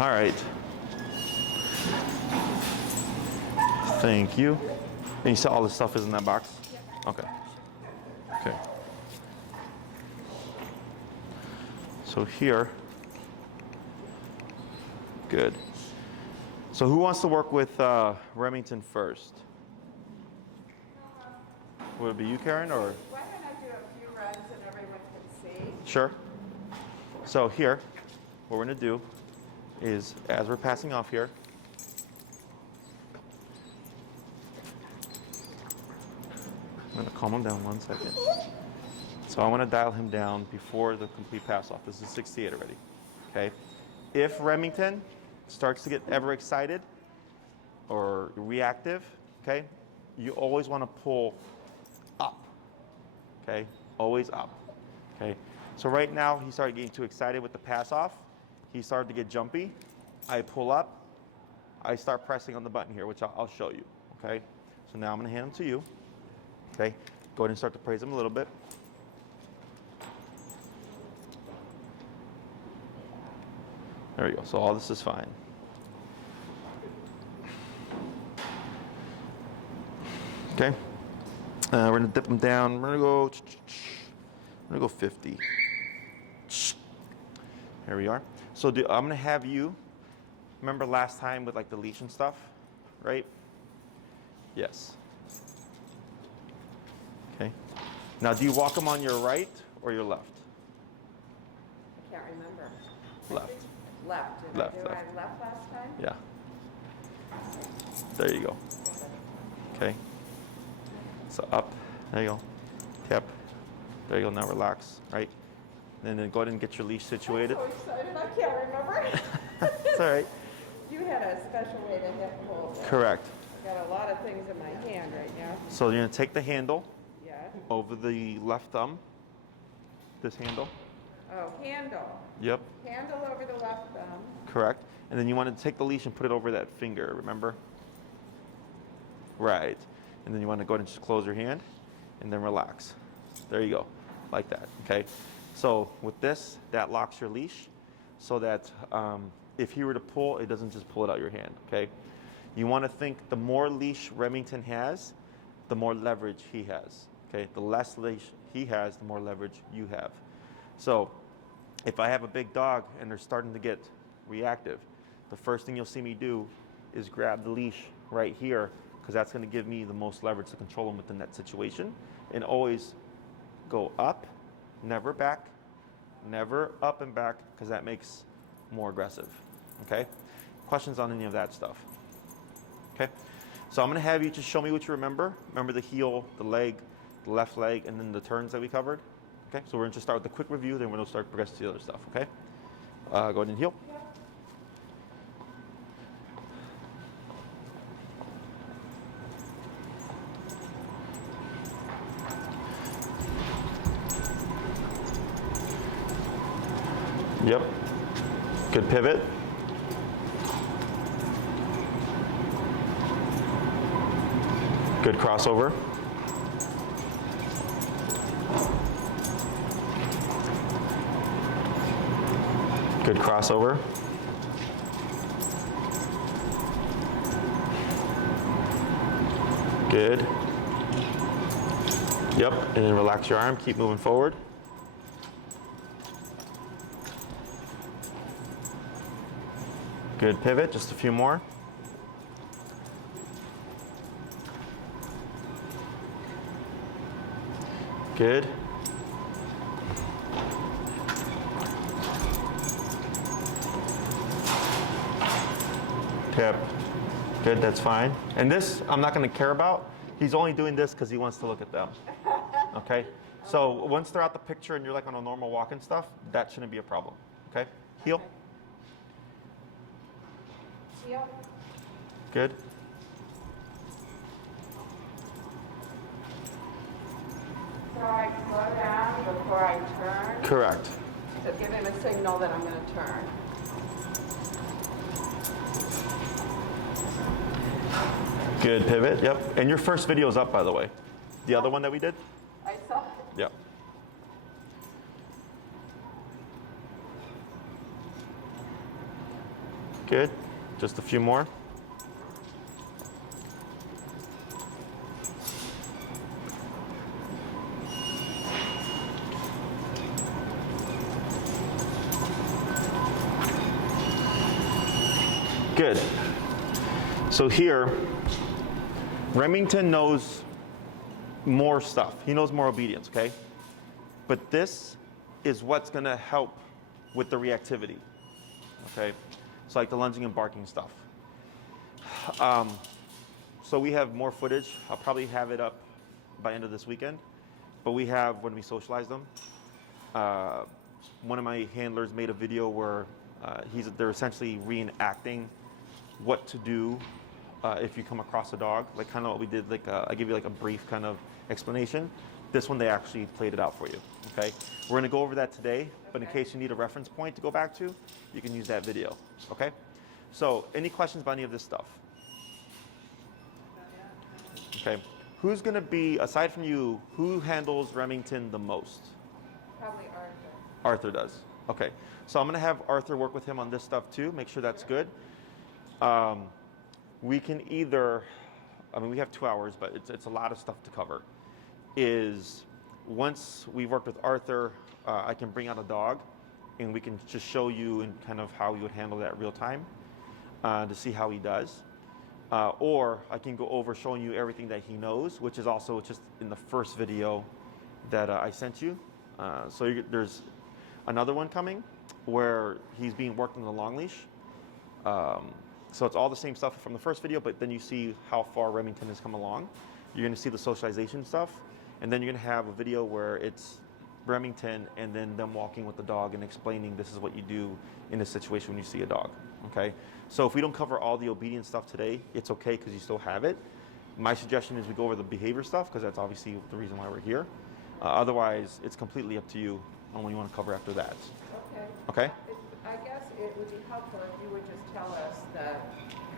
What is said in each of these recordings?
All right. Thank you. And you said all this stuff is in that box? Yeah. Okay. Okay. So here. Good. So who wants to work with Remington first? Would it be you, Karen, or? Why don't I do a few runs and everyone can see? Sure. So here, what we're gonna do is, as we're passing off here, I'm gonna calm him down 1 second. So I wanna dial him down before the complete pass off. This is 68 already, okay? If Remington starts to get ever excited or reactive, okay, you always wanna pull up, okay? Always up, okay? So right now, he started getting too excited with the pass off. He started to get jumpy. I pull up, I start pressing on the button here, which I'll show you, okay? So now I'm gonna hand him to you, okay? Go ahead and start to praise him a little bit. There we go, so all this is fine. Okay, we're gonna dip him down. We're gonna go 50. Here we are. So I'm gonna have you, remember last time with like the leash and stuff, right? Yes. Okay. Now do you walk him on your right or your left? I can't remember. Left. Left. Did Left, I do left. I left last time? Yeah. There you go. Okay. So up. There you go. Tap. There you go. Now relax. Right. And then go ahead and get your leash situated. I'm so excited. I can't remember. It's all right. You had a special way to hip hold. Correct. I got a lot of things in my hand right now. So you're gonna take the handle Yeah. over the left thumb. This handle. Oh, handle. Yep. Handle over the left thumb. Correct. And then you want to take the leash and put it over that finger, remember? Right. And then you want to go ahead and just close your hand and then relax. There you go. Like that. Okay. So with this, that locks your leash so that if he were to pull, it doesn't just pull it out your hand. Okay. You want to think the more leash Remington has, the more leverage he has. Okay. The less leash he has, the more leverage you have. So if I have a big dog and they're starting to get reactive, the first thing you'll see me do is grab the leash right here, because that's going to give me the most leverage to control them within that situation. And always go up, never back, never up and back, because that makes more aggressive. Okay? Questions on any of that stuff? Okay? So I'm going to have you just show me what you remember. Remember the heel, the leg, the left leg, and then the turns that we covered. Okay? So we're going to start with a quick review, then we're going to start progressing to the other stuff. Okay? Go ahead and heel. Yep. Good pivot. Good crossover. Good crossover. Good. Yep, and then relax your arm, keep moving forward. Good pivot, just a few more. Good. Tip. Good, that's fine. And this, I'm not gonna care about. He's only doing this because he wants to look at them. Okay? So once they're out the picture and you're like on a normal walk and stuff, that shouldn't be a problem. Okay? Heel. Heel. Good. So I slow down before I turn. Correct. So give him a signal that I'm going to turn. Good pivot, yep. And your first video is up, by the way. The other one that we did? I saw. Yep. Good. Just a few more. Good. So here, Remington knows more stuff. He knows more obedience, okay? But this is what's gonna help with the reactivity, okay? So like the lunging and barking stuff. So we have more footage. I'll probably have it up by end of this weekend. But we have, when we socialize them, one of my handlers made a video where they're essentially reenacting what to do if you come across a dog, like kind of what we did, like I give you like a brief kind of explanation. This one, they actually played it out for you, okay? We're gonna go over that today, but in case you need a reference point to go back to, you can use that video, okay? So, any questions about any of this stuff? Okay, who's gonna be, aside from you, who handles Remington the most? Probably Arthur. Arthur does, okay. So I'm gonna have Arthur work with him on this stuff too, make sure that's good. We can either, I mean, we have 2 hours, but it's a lot of stuff to cover. Is once we've worked with Arthur, I can bring out a dog and we can just show you and kind of how we would handle that real time to see how he does. Or I can go over showing you everything that he knows, which is also just in the first video that I sent you. There's another one coming where he's being worked on the long leash. So it's all the same stuff from the first video, but then you see how far Remington has come along. You're gonna see the socialization stuff, and then you're gonna have a video where it's Remington and then them walking with the dog and explaining this is what you do in a situation when you see a dog, okay? So if we don't cover all the obedience stuff today, it's okay because you still have it. My suggestion is we go over the behavior stuff because that's obviously the reason why we're here. Otherwise, it's completely up to you on what you want to cover after that. Okay. Okay? I guess it would be helpful if you would just tell us the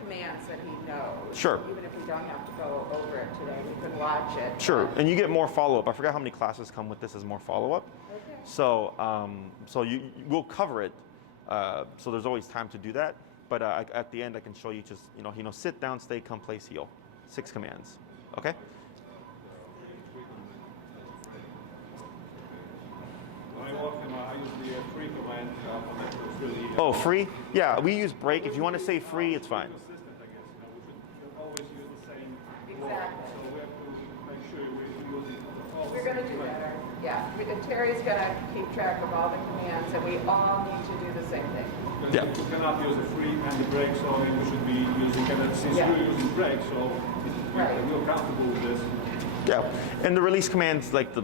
commands that he knows. Sure. Even if we don't have to go over it today, we can watch it. Sure, and you get more follow-up. I forgot how many classes come with this as more follow-up. Okay. So, we'll cover it. So there's always time to do that. But at the end, I can show you just, sit down, stay, come, place, heel. 6 commands. Okay? When I walk him, I use the free command for the Oh, free? Yeah, we use break. If you want to say free, it's fine. consistent, I guess. We should always use the same word. Exactly. So we have to make sure we're using all the We're going to same do command. that. Yeah. Terry's going to keep track of all the commands, and we all need to do the same thing. Because Yeah. you cannot use the free and the break, so we should be using, since Yeah. you're using break, so Right. we're comfortable with this. Yeah, and the release command's like the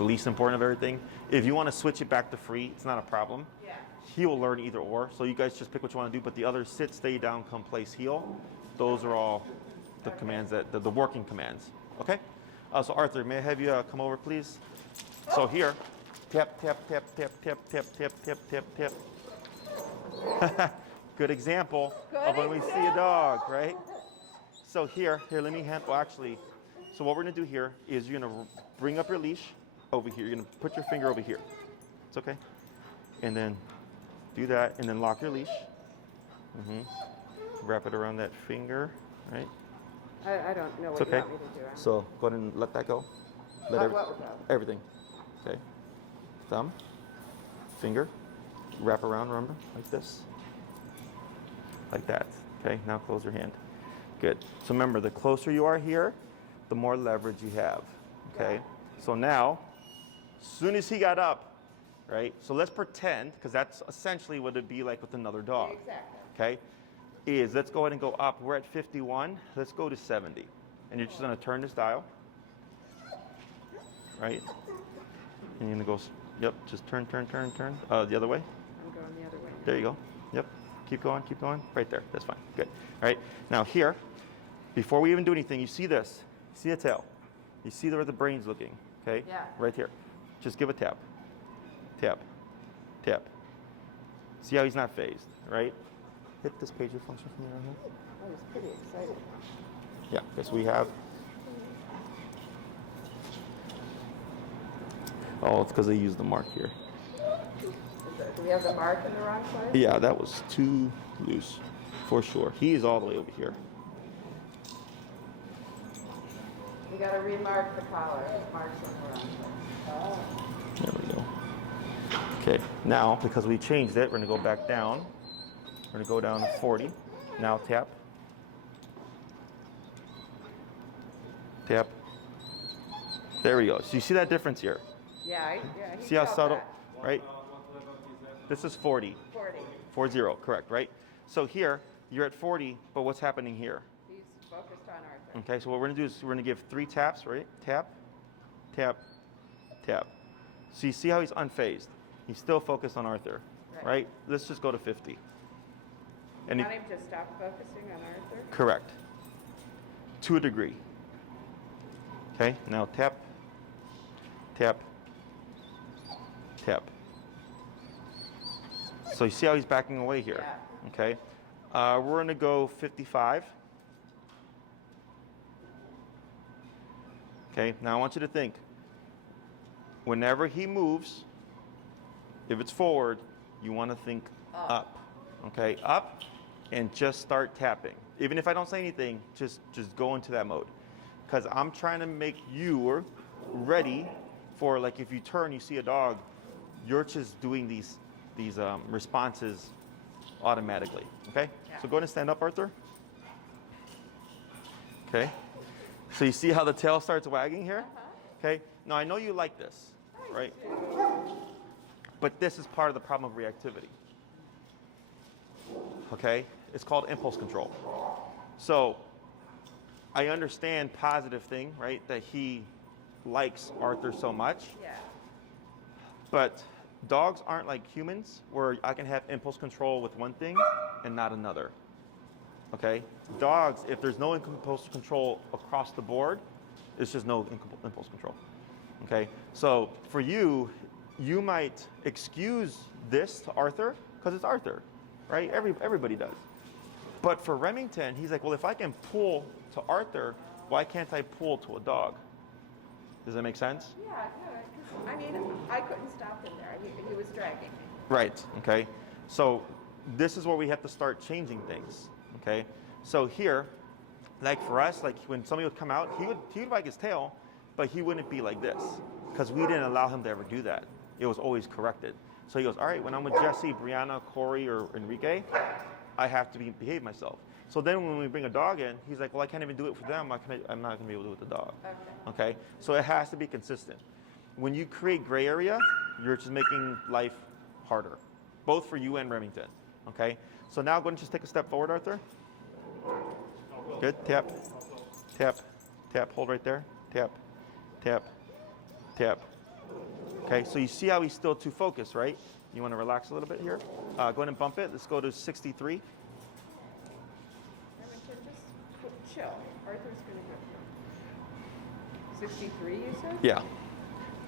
least important of everything. If you want to switch it back to free, it's not a problem. Yeah. He will learn either or, so you guys just pick what you want to do, but the other sit, stay down, come, place, heel, those are all the commands, the working commands, okay? So Arthur, may I have you come over, please? So here, tap, tap, tap, tap, tap, tap, tap, tap, tap, tap. Good example of when we see a dog, right? So here, let me hand, well actually, so what we're gonna do here is you're gonna bring up your leash over here. You're gonna put your finger over here. It's okay. And then do that, and then lock your leash. Wrap it around that finger, right? I don't know It's what okay. you want me to do. So go ahead and let that go. Let What would go? everything. Okay. Thumb, finger, wrap around, remember, like this. Like that. Okay, now close your hand. Good. So remember, the closer you are here, the more leverage you have. Okay? So now, as soon as he got up, right? So let's pretend, because that's essentially what it'd be like with another dog. Exactly. Okay? Let's go ahead and go up. We're at 51. Let's go to 70. And you're just going to turn this dial. Right? And you're going to go, yep, just turn. The other way. I'm going the other way. There you go. Yep. Keep going. Right there. That's fine. Good. All right. Now here, before we even do anything, you see this. You see the tail. You see where the brain's looking. Okay? Yeah. Right here. Just give a tap. Tap. Tap. See how he's not phased, right? Hit this pager function from there. I was pretty excited. Yeah, because we have. Oh, it's because they used the mark here. Is Do we have the mark in the wrong place? Yeah, that was too loose, for sure. He is all the way over here. We got to remark the collar. It marks on the wrong place. Oh. There we go. Okay, now, because we changed it, we're gonna go back down. We're gonna go down to 40. Now tap. Tap. There we go. So you see that difference here? Yeah, he See how felt subtle, that. right? What level is that? This is 40. 40. 40, correct, right? So here, you're at 40, but what's happening here? He's focused on Arthur. Okay, so what we're gonna do is we're gonna give 3 taps, right? Tap, tap, tap. So you see how he's unfazed? He's still focused on Arthur, right? Let's just go to 50. You want him to stop focusing on Arthur? Correct. To a degree. Okay, now tap, tap, tap. So you see how he's backing away here? Yeah. Okay. We're gonna go 55. Okay, now I want you to think. Whenever he moves, if it's forward, you want to think up. Okay, up, and just start tapping. Even if I don't say anything, just go into that mode. Because I'm trying to make you ready for, like, if you turn, you see a dog, you're just doing these responses automatically. Okay, so go ahead and stand up, Arthur. Okay, so you see how the tail starts wagging here? Okay, now I know you like this, right? But this is part of the problem of reactivity. Okay, it's called impulse control. So I understand positive thing, right? That he likes Arthur so much. Yeah. But dogs aren't like humans where I can have impulse control with one thing and not another. Okay? Dogs, if there's no impulse control across the board, it's just no impulse control. Okay? So for you, you might excuse this to Arthur because it's Arthur, right? Everybody does. But for Remington, he's like, well, if I can pull to Arthur, why can't I pull to a dog? Does that make sense? Yeah, because, I mean, I couldn't stop him there. He was dragging me. Right, okay. So this is where we have to start changing things, okay? So here, like for us, like when somebody would come out, he would wag his tail, but he wouldn't be like this because we didn't allow him to ever do that. It was always corrected. So he goes, all right, when I'm with Jesse, Brianna, Corey, or Enrique, I have to behave myself. So then when we bring a dog in, he's like, well, I can't even do it for them. I'm not going to be able to do it with the dog. Okay? So it has to be consistent. When you create gray area, you're just making life harder, both for you and Remington. Okay? So now go ahead and just take a step forward, Arthur. Good. Tap, tap, tap. Hold right there. Tap, tap, tap. Okay, so you see how he's still too focused, right? You want to relax a little bit here? Go ahead and bump it. Let's go to 63. Remington, just chill. Arthur's going to go. 63, you said? Yeah.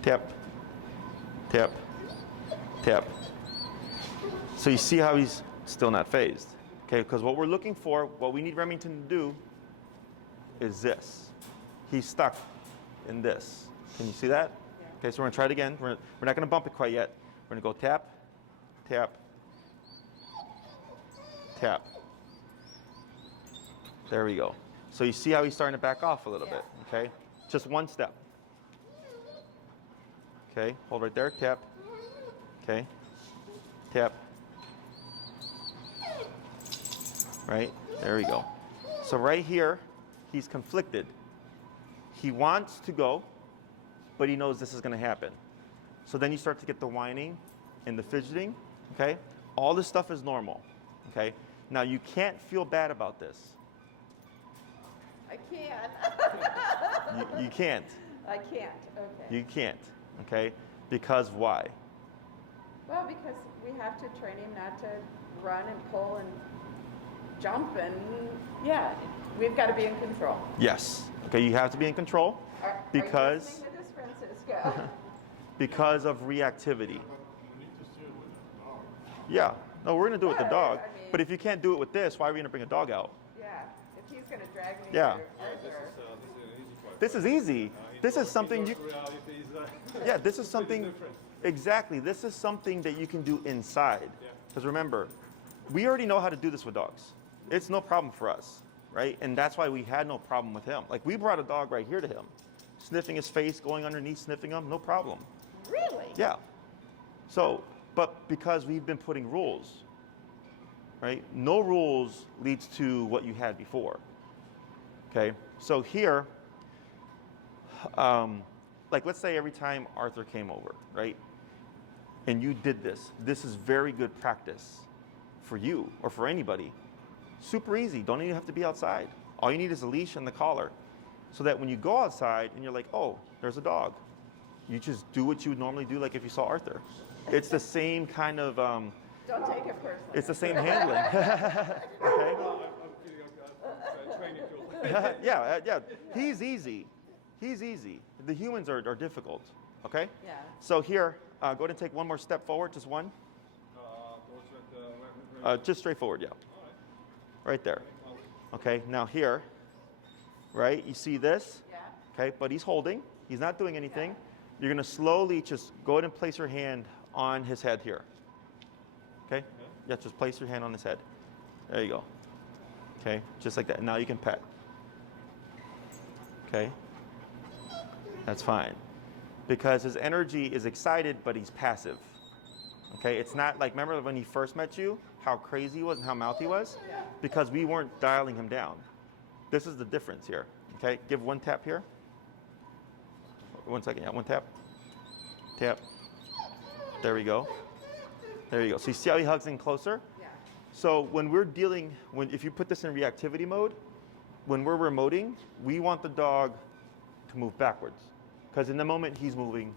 Tap, tap, tap. So you see how he's still not phased. Okay, because what we're looking for, what we need Remington to do is this. He's stuck in this. Can you see that? Yeah. Okay, so we're gonna try it again. We're not gonna bump it quite yet. We're gonna go tap, tap, tap. There we go. So you see how he's starting to back off a little bit, okay? Just one step. Okay, hold right there, tap. Okay, tap. Right, there we go. So right here, he's conflicted. He wants to go, but he knows this is gonna happen. So then you start to get the whining and the fidgeting, okay? All this stuff is normal, okay? Now you can't feel bad about this. I can't. You can't. I can't, okay. You can't, okay? Because why? Well, because we have to train him not to run and pull and jump and, yeah, we've got to be in control. Yes, okay, you have to be in control because Are you listening to this, Francisco? because of reactivity. Yeah, no, we're gonna do it with the dog. I mean- But if you can't do it with this, why are we gonna bring a dog out? Yeah, if he's going to drag me Yeah. through Arthur. This is an easy part. This is easy. This is something you, Reality is, yeah, this is pretty something, different. exactly. This is something that you can do inside. Yeah. Because remember, we already know how to do this with dogs. It's no problem for us, right? And that's why we had no problem with him. Like we brought a dog right here to him, sniffing his face, going underneath, sniffing him, no problem. Really? Yeah. So, but because we've been putting rules, right? No rules leads to what you had before. Okay. So here, like let's say every time Arthur came over, right? And you did this. This is very good practice for you or for anybody. Super easy. Don't even have to be outside. All you need is a leash and the collar. So that when you go outside and you're like, oh, there's a dog, you just do what you would normally do like if you saw Arthur. It's the same kind of, Don't take it personally. it's the same handling. Okay? I'm feeling a training tool. Yeah. He's easy. He's easy. The humans are difficult. Okay? Yeah. So here, go ahead and take one more step forward, just one. Just straight forward, yeah. Right there. Okay, now here, right, you see this? Yeah. Okay, but he's holding. He's not doing anything. You're going to slowly just go ahead and place your hand on his head here. Okay? Yeah, just place your hand on his head. There you go. Okay, just like that. Now you can pet. Okay? That's fine. Because his energy is excited, but he's passive. Okay, it's not like, remember when he first met you, how crazy he was and how mouthy he was? Because we weren't dialing him down. This is the difference here. Okay, give one tap here. 1 second, yeah, one tap. Tap. There we go. There you go. So you see how he hugs in closer? Yeah. So when we're dealing, if you put this in reactivity mode, when we're remoting, we want the dog to move backwards. Because in the moment, he's moving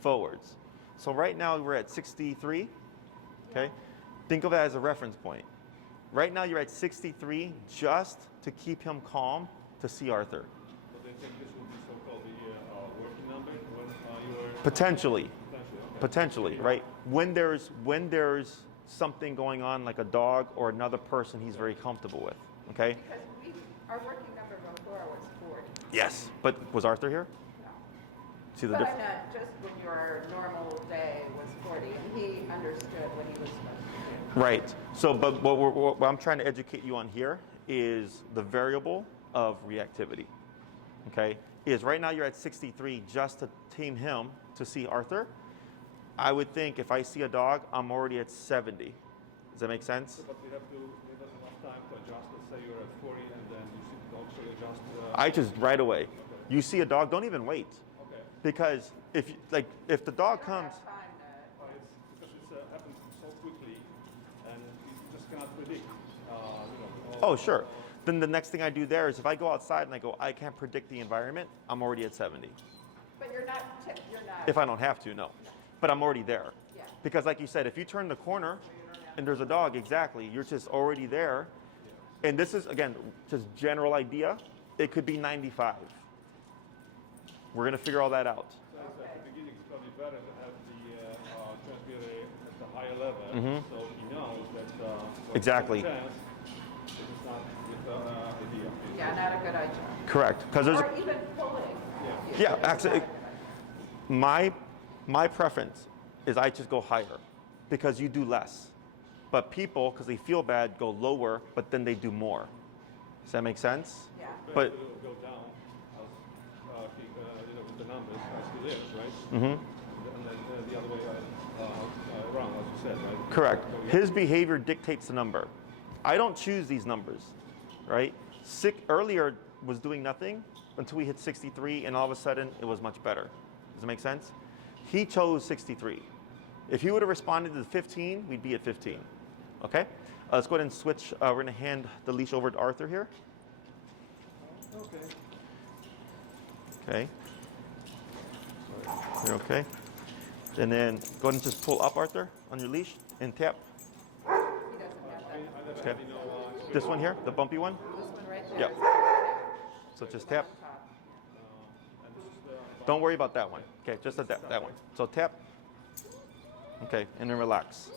forwards. So right now, we're at 63, okay? Think of that as a reference point. Right now, you're at 63 just to keep him calm to see Arthur. So they think this will be so-called the working number when you were... Potentially. Okay. Potentially, right? When there's something going on like a dog or another person he's very comfortable with, okay? Because our working number before was 40. Yes, but was Arthur here? No. See the But I difference? meant just when your normal day was 40, and he understood what he was supposed to do. Right. So, but what I'm trying to educate you on here is the variable of reactivity. Okay? Is right now you're at 63 just to tame him to see Arthur. I would think if I see a dog, I'm already at 70. Does that make sense? But we have enough time to adjust. Let's say you're at 40 and then you see the dog, so you adjust... I just right away. Okay. You see a dog, don't even wait. Okay. Because if the dog comes, Have time to- Because it happens so quickly and you just cannot predict, oh sure. Then the next thing I do there is if I go outside and I go, I can't predict the environment, I'm already at 70. But you're not. If I don't have to, no. But I'm already there. Yeah. Because like you said, if you turn the corner and there's a dog, exactly, you're just already there. And this is, again, just general idea. It could be 95. We're going to figure all that out. So at the beginning, it's probably better to have the transmitter at the higher level, so he knows that when Exactly. there's a chance, it's not with the idea. Yeah, not a good idea. Correct. Because there's Or even pulling. yeah, actually, my preference is I just go higher because you do less. But people, because they feel bad, go lower, but then they do more. Does that make sense? Yeah. But It will go down as he, with the numbers as he lives, right? mhm. And then the other way around, as you said, right? Correct. So you His behavior dictates the number. I don't choose these numbers, right? Earlier was doing nothing until we hit 63, and all of a sudden it was much better. Does it make sense? He chose 63. If he would have responded to 15, we'd be at 15. Okay? Let's go ahead and switch. We're going to hand the leash over to Arthur here. Okay. Okay. You're okay. And then go ahead and just pull up, Arthur, on your leash and tap. He doesn't have that. Okay. This one here, the bumpy one. This one right there. Yep. is So just tap. on top. And this is the Don't worry about that one. Okay, just that one. So tap. Okay, and then relax.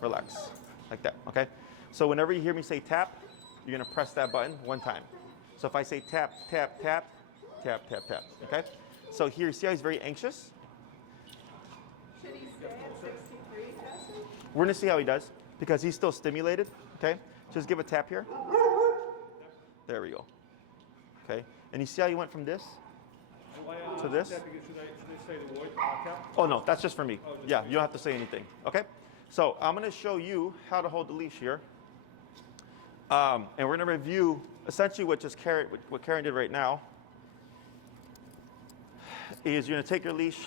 Relax. Like that, okay? So whenever you hear me say tap, you're gonna press that button one time. So if I say tap, tap, tap, tap, tap, tap. Okay? So here, see how he's very anxious? Should he stay at 63, Jesse? We're gonna see how he does because he's still stimulated. Okay? Just give a tap here. There we go. Okay? And you see how you went from this to this? Should I say the word cap? Oh no, that's just for me. Yeah, you don't have to say anything. Okay? So I'm gonna show you how to hold the leash here. And we're gonna review essentially what Karen did right now. Is you're gonna take your leash,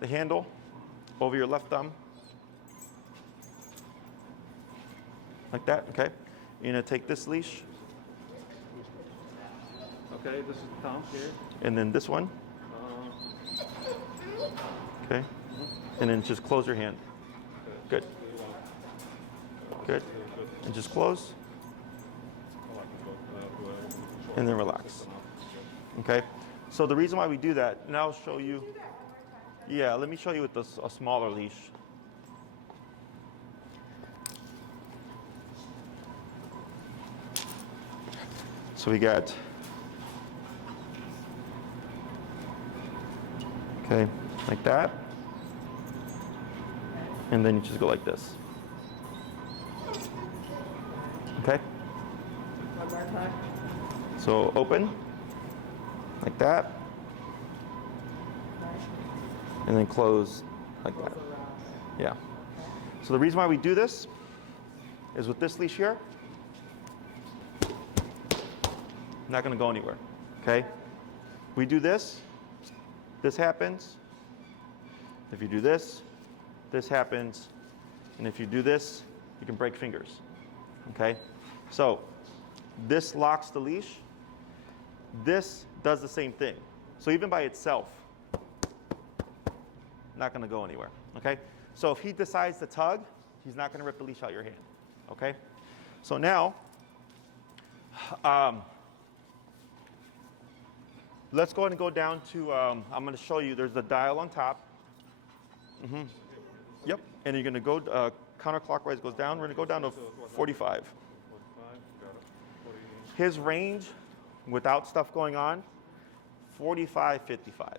the handle, over your left thumb. Like that, okay? You're gonna take this leash. Okay, this is thumb here. And then this one. Okay? And then just close your hand. Good. Good. And just close. And then relax. Okay? So the reason why we do that, and I'll show you. Yeah, let me show you with a smaller leash. So we got, okay, like that. And then you just go like this. Okay? One more time. So open, like that. And then close like that. Yeah. So the reason why we do this is with this leash here, not gonna go anywhere, okay? We do this, this happens. If you do this, this happens. And if you do this, you can break fingers, okay? So this locks the leash. This does the same thing. So even by itself, not gonna go anywhere, okay? So if he decides to tug, he's not gonna rip the leash out your hand, okay? So now, let's go ahead and go down to, I'm gonna show you, there's the dial on top. Yep, and you're gonna go counterclockwise, goes down. We're gonna go down to 45. His range, without stuff going on, 45, 55,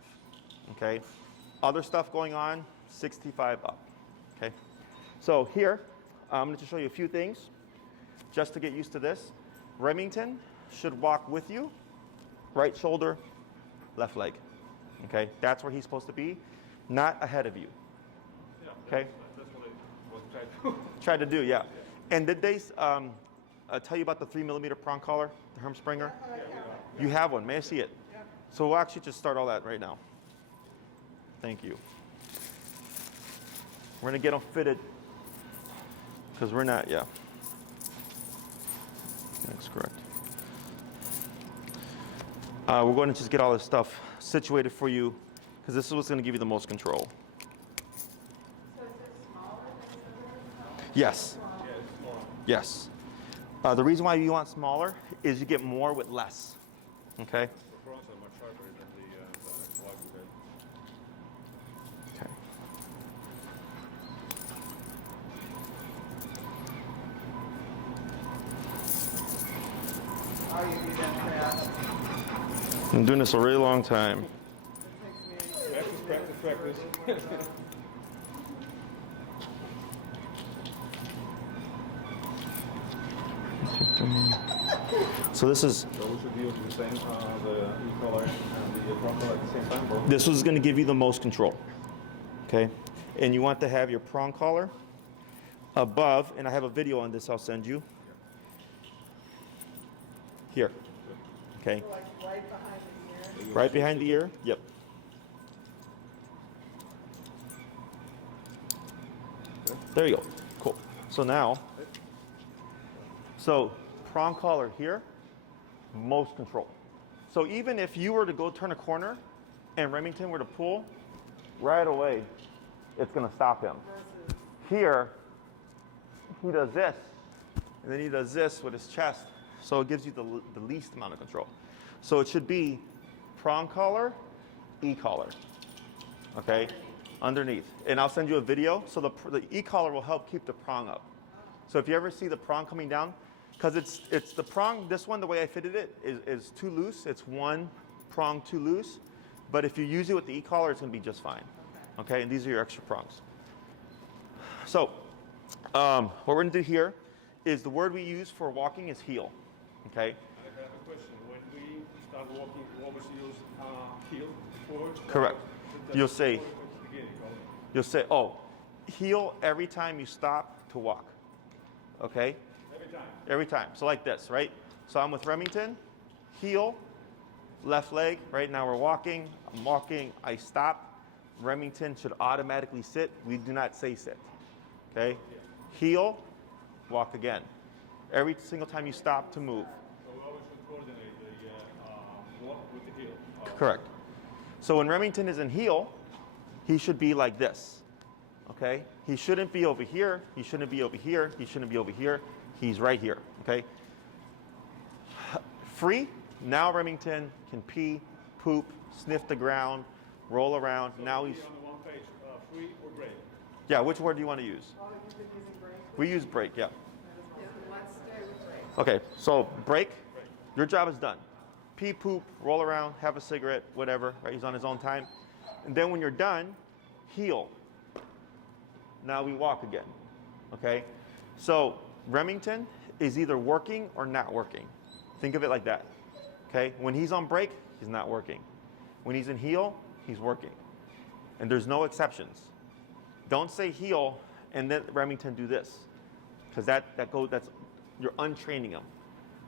okay? Other stuff going on, 65 up, okay? So here, I'm going to show you a few things just to get used to this. Remington should walk with you, right shoulder, left leg, okay? That's where he's supposed to be, not ahead of you, okay? That's what I was trying to do. Try to do, yeah. And did they tell you about the 3mm prong collar, the Hermspringer? You have one, may I see it? So we'll actually just start all that right now. Thank you. We're gonna get them fitted because we're not, yeah. That's correct. We're going to just get all this stuff situated for you because this is what's gonna give you the most control. So is it smaller than the other? Yes. Yeah, it's small. Yes. The reason why you want smaller is you get more with less. Okay? The prongs are much sharper than the clock bit. Okay. Oh, you do that crap. I'm doing this a really long time. Practice. So this is, So we should be using the same, the e-collar and the prong collar at the same time, bro? this is going to give you the most control. Okay? And you want to have your prong collar above, and I have a video on this I'll send you. Here. Okay? So like right behind the ear. Right behind the ear. Yep. There you go. Cool. So now, prong collar here, most control. So even if you were to go turn a corner and Remington were to pull, right away, it's going to stop him. Versus Here, he does this, and then he does this with his chest. So it gives you the least amount of control. So it should be prong collar, e-collar, okay, underneath. And I'll send you a video. So the e-collar will help keep the prong up. So if you ever see the prong coming down, because it's the prong, this one, the way I fitted it, is too loose. It's one prong too loose, but if you use it with the e-collar, it's going to be just fine. Okay, and these are your extra prongs. So what we're going to do here is the word we use for walking is heel. Okay. I have a question. When we start walking, we always use heel forward. Correct. You'll say, Beginning, oh, heel every time you stop to walk. Okay? every time. Every time. So like this, right? So I'm with Remington, heel, left leg. Right now we're walking. I'm walking. I stop. Remington should automatically sit. We do not say sit. Okay? Heel, walk again. Every single time you stop to move. So we always should coordinate the walk with the heel. Correct. So when Remington is in heel, he should be like this. Okay? He shouldn't be over here. He shouldn't be over here. He shouldn't be over here. He's right here. Okay? Free. Now Remington can pee, poop, sniff the ground, roll around. So Now he's. on the one page, free or break? Yeah, which word do you want to use? Oh, you've been using break? We use break, yeah. Yeah, let's stay with break. Okay, so break. Your job is done. Pee, poop, roll around, have a cigarette, whatever, right? He's on his own time. And then when you're done, heel. Now we walk again, okay? So Remington is either working or not working. Think of it like that, okay? When he's on break, he's not working. When he's in heel, he's working. And there's no exceptions. Don't say heel and then Remington do this, because that's you're untraining him,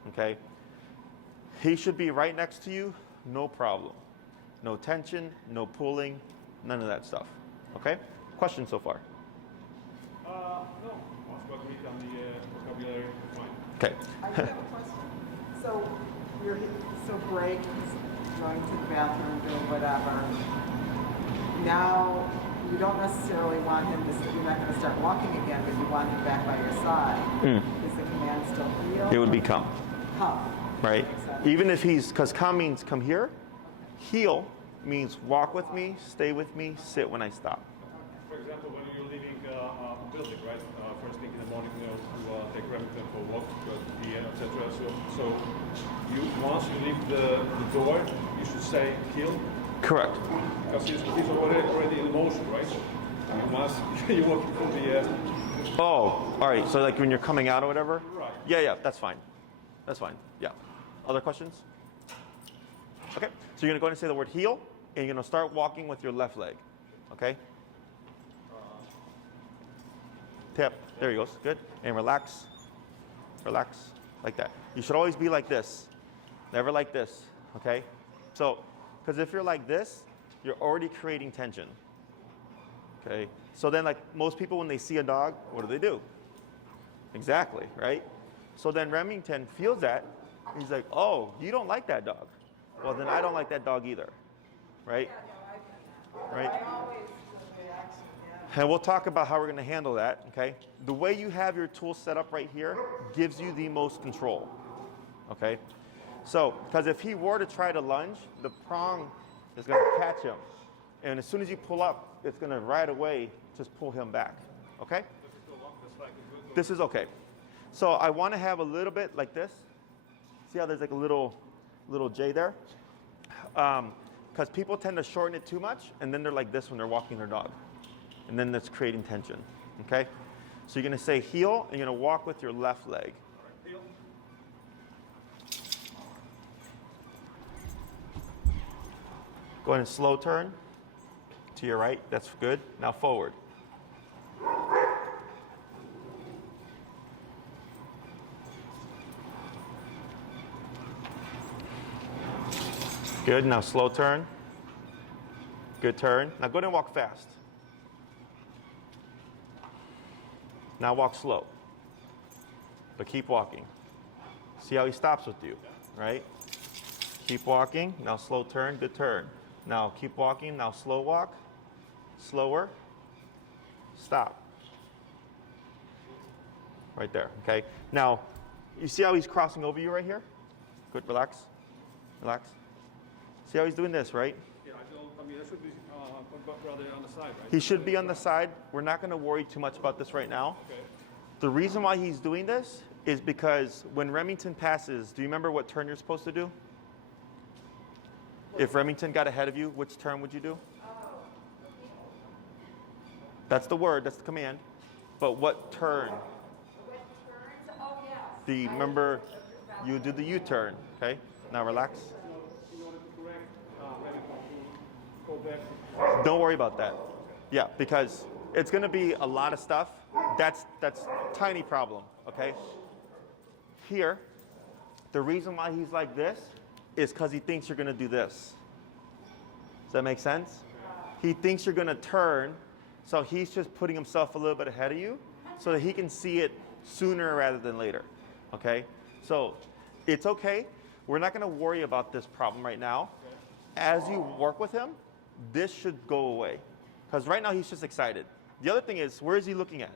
okay? He should be right next to you, no problem. No tension, no pulling, none of that stuff, okay? Questions so far? No. Once we agree on the vocabulary, fine. Okay. I do have a question. So break, he's going to the bathroom, doing whatever. Now, you don't necessarily want him to, you're not going to start walking again, but you want him back by your side. Is the command still heel? It would be come, Come. right? Makes sense. Even if because come means come here, heel means walk with me, stay with me, sit when I stop. For example, when you're leaving a building, right? First thing in the morning, to take Remington for a walk, go to PM, etc. So once you leave the door, you should say heel, Correct. because he's already in motion, right? Once you're walking through the Oh, all right. So like when you're coming out or whatever? Right. Yeah, that's fine. That's fine. Yeah. Other questions? Okay. So you're going to go ahead and say the word heel, and you're going to start walking with your left leg. Okay? Tap. There he goes. Good. And relax. Relax. Like that. You should always be like this. Never like this. Okay? So, because if you're like this, you're already creating tension. Okay? So then, like most people, when they see a dog, what do? Exactly, right? So then Remington feels that. He's like, oh, you don't like that dog. Well, then I don't like that dog either. Right? Right? I always do the reaction, yeah. And we'll talk about how we're going to handle that, okay? The way you have your tool set up right here gives you the most control, okay? So, because if he were to try to lunge, the prong is going to catch him. And as soon as you pull up, it's going to right away just pull him back, okay? This is okay. So I want to have a little bit like this. See how there's like a little J there? Because people tend to shorten it too much, and then they're like this when they're walking their dog. And then that's creating tension, okay? So you're going to say heel, and you're going to walk with your left leg. heel. Go ahead and slow turn to your right. That's good. Now forward. Good. Now slow turn. Good turn. Now go ahead and walk fast. Now walk slow. But keep walking. See how he stops with you, right? Keep walking. Now slow turn. Good turn. Now keep walking. Now slow walk. Slower. Stop. Right there, okay? Now, you see how he's crossing over you right here? Good, relax. Relax. See how he's doing this, right? Yeah, I mean, that should be rather on the side, right? He should be on the side. We're not going to worry too much about this right now. Okay. The reason why he's doing this is because when Remington passes, do you remember what turn you're supposed to do? If Remington got ahead of you, which turn would you do? That's the word, that's the command. But what turn? What turns? Oh, yes. Remember, you do the U-turn, okay? Now relax. In order to correct Remington to go back. Don't worry about that. Yeah, because it's gonna be a lot of stuff. That's tiny problem, okay? Here, the reason why he's like this is because he thinks you're gonna do this. Does that make sense? He thinks you're gonna turn, so he's just putting himself a little bit ahead of you so that he can see it sooner rather than later, okay? So it's okay. We're not gonna worry about this problem right now. As you work with him, this should go away. Because right now he's just excited. The other thing is, where is he looking at?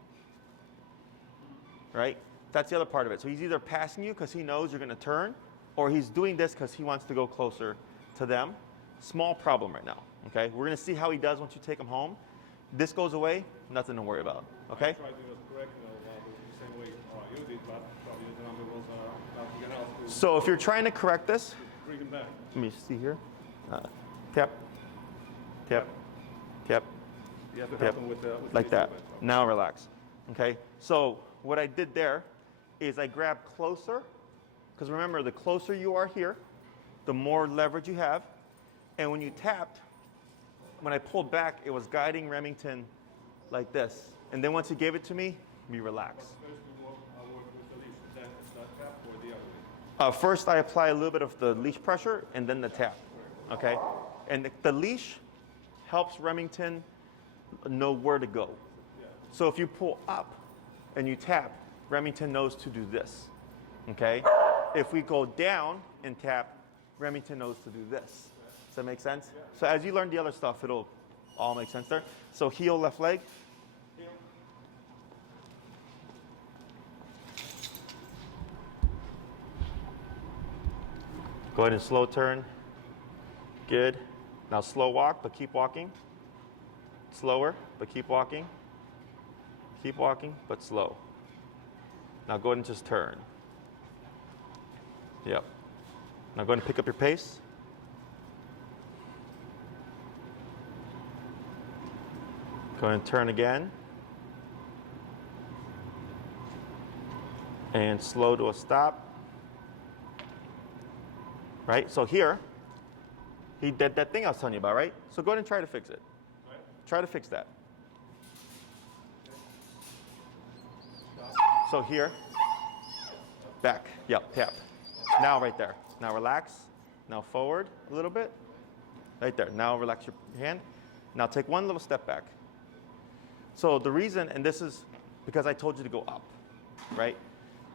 Right? That's the other part of it. So he's either passing you because he knows you're gonna turn, or he's doing this because he wants to go closer to them. Small problem right now, okay? We're gonna see how he does once you take him home. This goes away, nothing to worry about, okay? I tried to correct the same way you did, but probably the number was nothing else to So if you're trying to correct this, bring him back. let me see here. Tap, tap, tap, You have to tap, help him with the like that. movement. Now relax, okay? So what I did there is I grabbed closer, because remember, the closer you are here, the more leverage you have. And when you tapped, when I pulled back, it was guiding Remington like this. And then once he gave it to me, we relax. First we work with the leash, then that tap or the other way. First, I apply a little bit of the leash pressure and then the tap, okay? And the leash helps Remington know where to go. So if you pull up and you tap, Remington knows to do this, okay? If we go down and tap, Remington knows to do this. Does that make sense? So as you learn the other stuff, it'll all make sense there. So heel, left leg. Go ahead and slow turn. Good. Now slow walk, but keep walking. Slower, but keep walking. Keep walking, but slow. Now go ahead and just turn. Yep. Now go ahead and pick up your pace. Go ahead and turn again. And slow to a stop. Right? So here, he did that thing I was telling you about, right? So go ahead and try to fix it. Right. Try to fix that. So here, back, yep, tap. Now right there. Now relax. Now forward a little bit. Right there. Now relax your hand. Now take one little step back. So the reason, and this is because I told you to go up, right?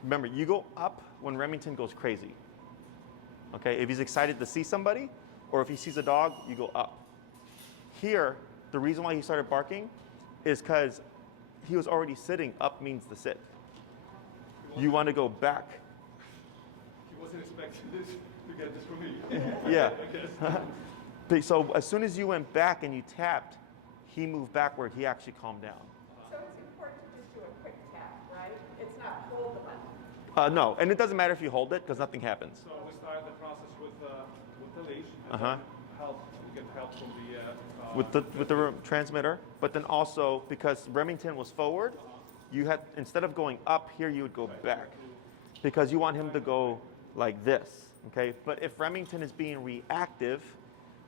Remember, you go up when Remington goes crazy. Okay, if he's excited to see somebody, or if he sees a dog, you go up. Here, the reason why he started barking is because he was already sitting. Up means to sit. You want to go back. He wasn't expecting this to get this from me. Yeah. I guess. So as soon as you went back and you tapped, he moved backward. He actually calmed down. So it's important to just do a quick tap, right? It's not hold the button. No, and it doesn't matter if you hold it because nothing happens. So we started the process with the leash, and Uh-huh. then we get help from the With the transmitter, but then also because Remington was forward, you had, instead of going up here, you would go back because you want him to go like this, okay? But if Remington is being reactive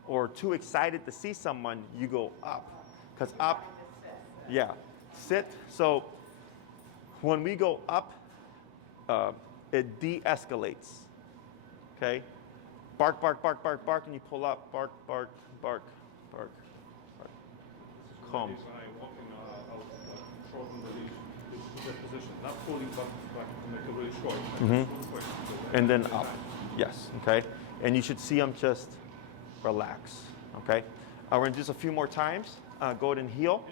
or too excited to see someone, you go up because up, yeah, sit. So when we go up, it de-escalates, okay? Bark, bark, bark, bark, bark, and you pull up. Bark, bark, bark, bark, bark. Calm. When I walk in, I'll shorten the leash to that position, not fully, but like to make it really short. Quick. And then up. Yes, okay? And you should see them just relax, okay? We're gonna do this a few more times. Go ahead and heel.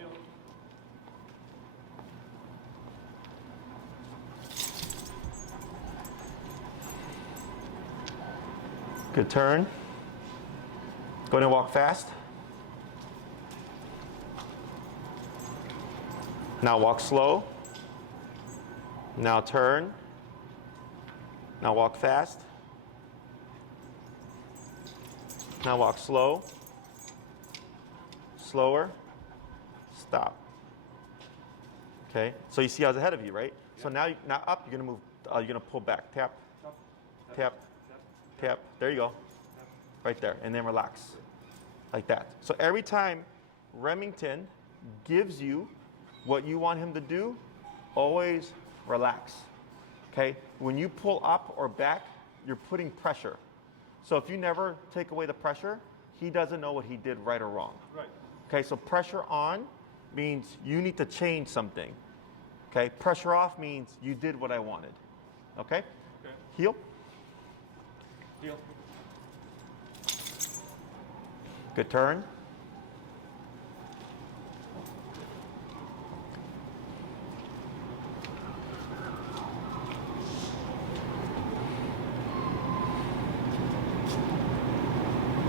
Good turn. Go ahead and walk fast. Now walk slow. Now turn. Now walk fast. Now walk slow, slower, stop. Okay, so you see I was ahead of you, right? So now, now up, you're gonna move, you're gonna pull back, tap, tap, tap, there you go, right there, and then relax, like that. So every time Remington gives you what you want him to do, always relax, okay? When you pull up or back, you're putting pressure. So if you never take away the pressure, he doesn't know what he did right or wrong. Right. Okay, so pressure on means you need to change something. Okay, pressure off means you did what I wanted. Okay? Okay. Heel. Heel. Good turn.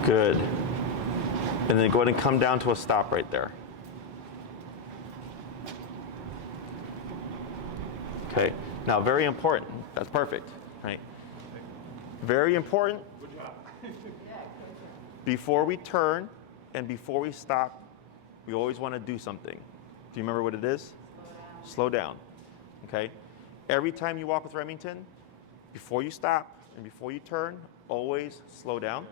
Good. And then go ahead and come down to a stop right there. Okay, now very important, that's perfect, right? Very important, Good job. before we turn and before we stop, we always want to do something. Do you remember what it is? Slow down. Okay? Every time you walk with Remington, before you stop and before you turn, always slow down.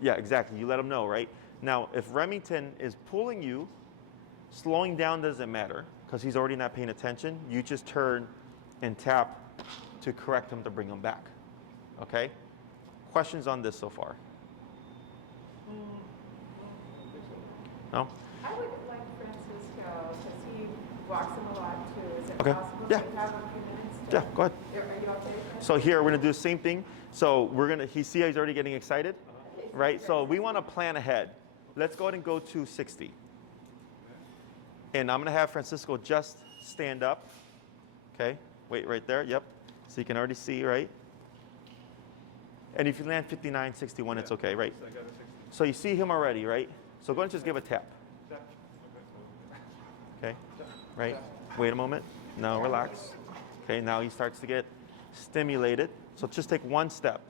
Yeah, exactly. You let them know, right? Now, if Remington is pulling you, slowing down doesn't matter because he's already not paying attention. You just turn and tap to correct him to bring him back. Okay? Questions on this so far? No? I would like Francisco, because he walks him a lot too. Is it Okay. possible Yeah. to have a few minutes? To, Yeah, go ahead. Are you okay? So here we're gonna do the same thing. So we're gonna, he's already getting excited, right? So we wanna plan ahead. Let's go ahead and go to 60. And I'm gonna have Francisco just stand up. Okay, wait right there, yep. So you can already see, right? And if you land 59, 61, it's okay, right? I got a 60. So you see him already, right? So go ahead and just give a tap, Tap. okay? Right, wait a moment, now relax. Okay, now he starts to get stimulated. So just take one step.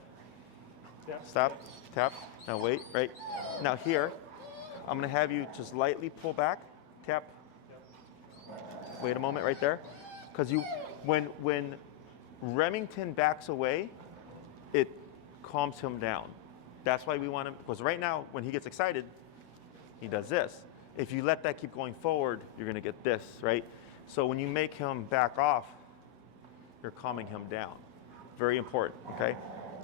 Tap. Stop, tap, now wait, right? Now here, I'm gonna have you just lightly pull back, tap. Wait a moment right there. Because when Remington backs away, it calms him down. That's why we want him, because right now, when he gets excited, he does this. If you let that keep going forward, you're gonna get this, right? So when you make him back off, you're calming him down. Very important, okay?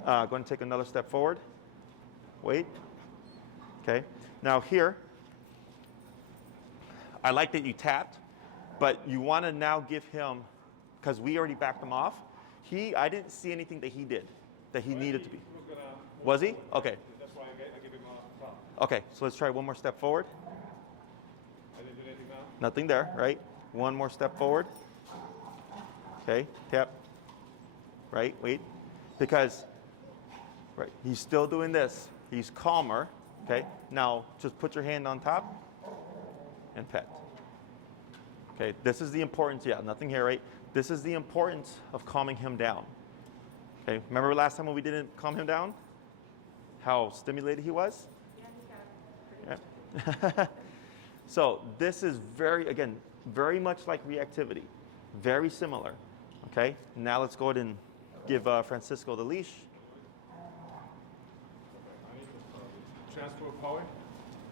Go ahead and take another step forward. Wait, okay? Now here, I like that you tapped, but you wanna now give him, because we already backed him off, I didn't see anything that he did, that he needed to be. Was he? Okay. That's why I give him a top. Okay, so let's try one more step forward. I didn't do anything now. Nothing there, right? One more step forward. Okay, tap. Right, wait. Because, right, he's still doing this. He's calmer, okay? Now, just put your hand on top and pet. Okay, this is the importance, yeah, nothing here, right? This is the importance of calming him down. Okay, remember last time when we didn't calm him down? How stimulated he was? Yeah. So this is again, very much like reactivity. Very similar. Okay, now let's go ahead and give Francisco the leash. I need to transfer power.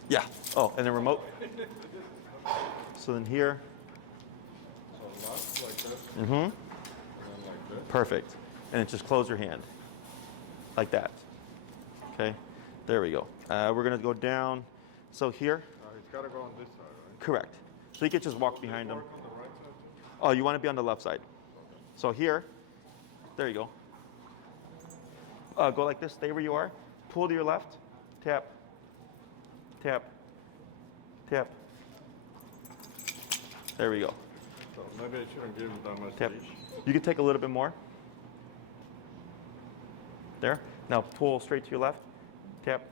Yeah. Oh, and then remote. So then here. So last like that. Mm-hmm. And then like that. Perfect. And then just close your hand. Like that. Okay. There we go. We're going to go down. So here. It's got to go on this side, right? Correct. So you can just walk behind him. Work on the right side too? Oh, you want to be on the left side. So here. There you go. Go like this. Stay where you are. Pull to your left. Tap. Tap. Tap. There we go. So maybe I shouldn't give him that much Tap. leash. You can take a little bit more. There. Now pull straight to your left. Tap.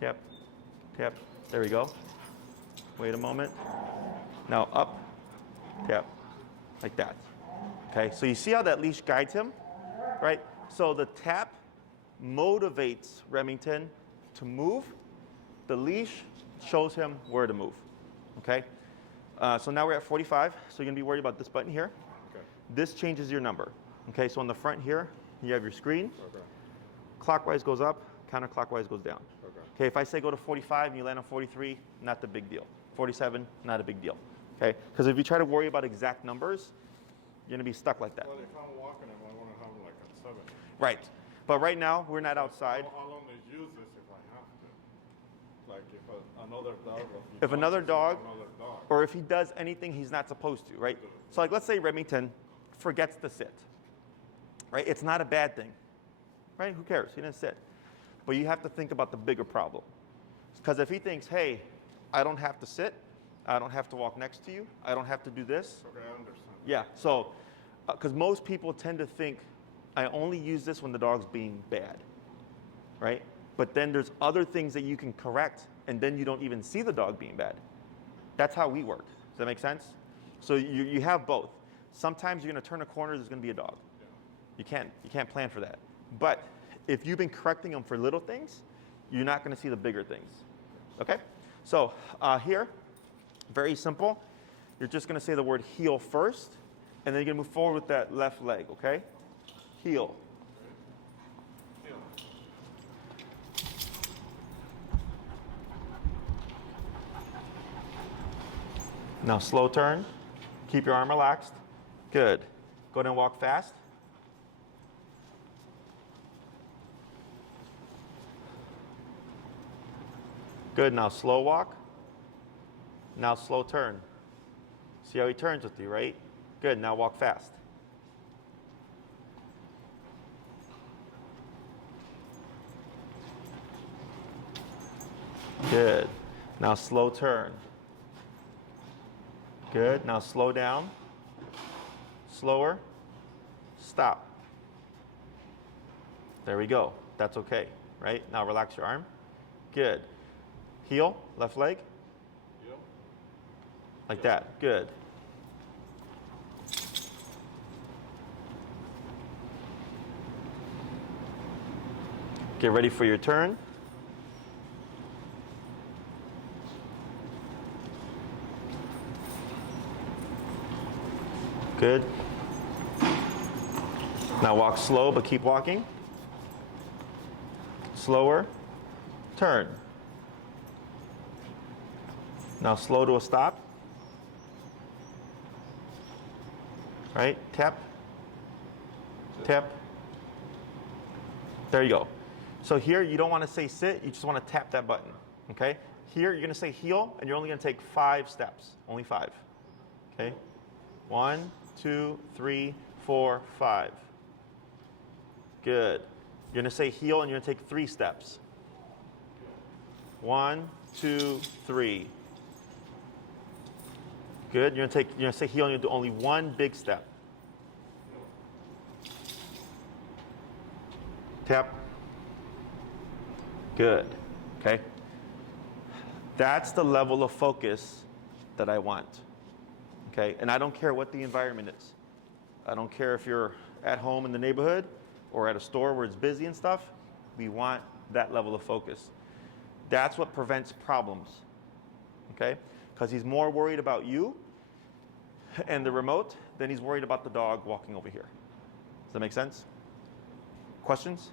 Tap. Tap. There we go. Wait a moment. Now up. Tap. Like that. Okay, so you see how that leash guides him, right? So the tap motivates Remington to move, the leash shows him where to move, okay? So now we're at 45, so you're gonna be worried about this button here. Okay. This changes your number, okay? So on the front here, you have your screen. Okay. Clockwise goes up, counterclockwise goes down. Okay. Okay, if I say go to 45 and you land on 43, not the big deal. 47, not a big deal, okay? Because if you try to worry about exact numbers, you're gonna be stuck like that. Well, if I'm walking him, I want to have him like at 7. Right, but right now, we're not outside. How long they use this if I have to? Like if another dog. If another dog, Another dog. or if he does anything he's not supposed to, right? So like, let's say Remington forgets to sit, right? It's not a bad thing, right? Who cares? He didn't sit. But you have to think about the bigger problem. Because if he thinks, hey, I don't have to sit, I don't have to walk next to you, I don't have to do this. Okay, I understand. Yeah, so, because most people tend to think, I only use this when the dog's being bad, right? But then there's other things that you can correct, and then you don't even see the dog being bad. That's how we work. Does that make sense? So you have both. Sometimes you're gonna turn a corner, there's gonna be a dog. Yeah. You can't plan for that. But if you've been correcting them for little things, you're not gonna see the bigger things, okay? So here, very simple. You're just gonna say the word heel first, and then you're gonna move forward with that left leg, okay? Heel. Heel. Now slow turn. Keep your arm relaxed. Good. Go ahead and walk fast. Good, now slow walk. Now slow turn. See how he turns with you, right? Good, now walk fast. Good, now slow turn. Good, now slow down. Slower, stop. There we go, that's okay, right? Now relax your arm. Good. Heel, left leg. Heel. Like that, good. Get ready for your turn. Good. Now walk slow, but keep walking. Slower, turn. Now slow to a stop. Right, tap, tap. There you go. So here you don't want to say sit, you just want to tap that button, okay? Here you're going to say heel, and you're only going to take 5 steps, only 5, okay? 1, 2, 3, 4, 5. Good. You're going to say heel, and you're going to take 3 steps. 1, 2, 3. Good. You're going to say heel, and you're going to do only 1 big step. Tap. Good. Okay. That's the level of focus that I want. Okay. And I don't care what the environment is. I don't care if you're at home in the neighborhood or at a store where it's busy and stuff. We want that level of focus. That's what prevents problems. Okay. Because he's more worried about you and the remote than he's worried about the dog walking over here. Does that make sense? Questions?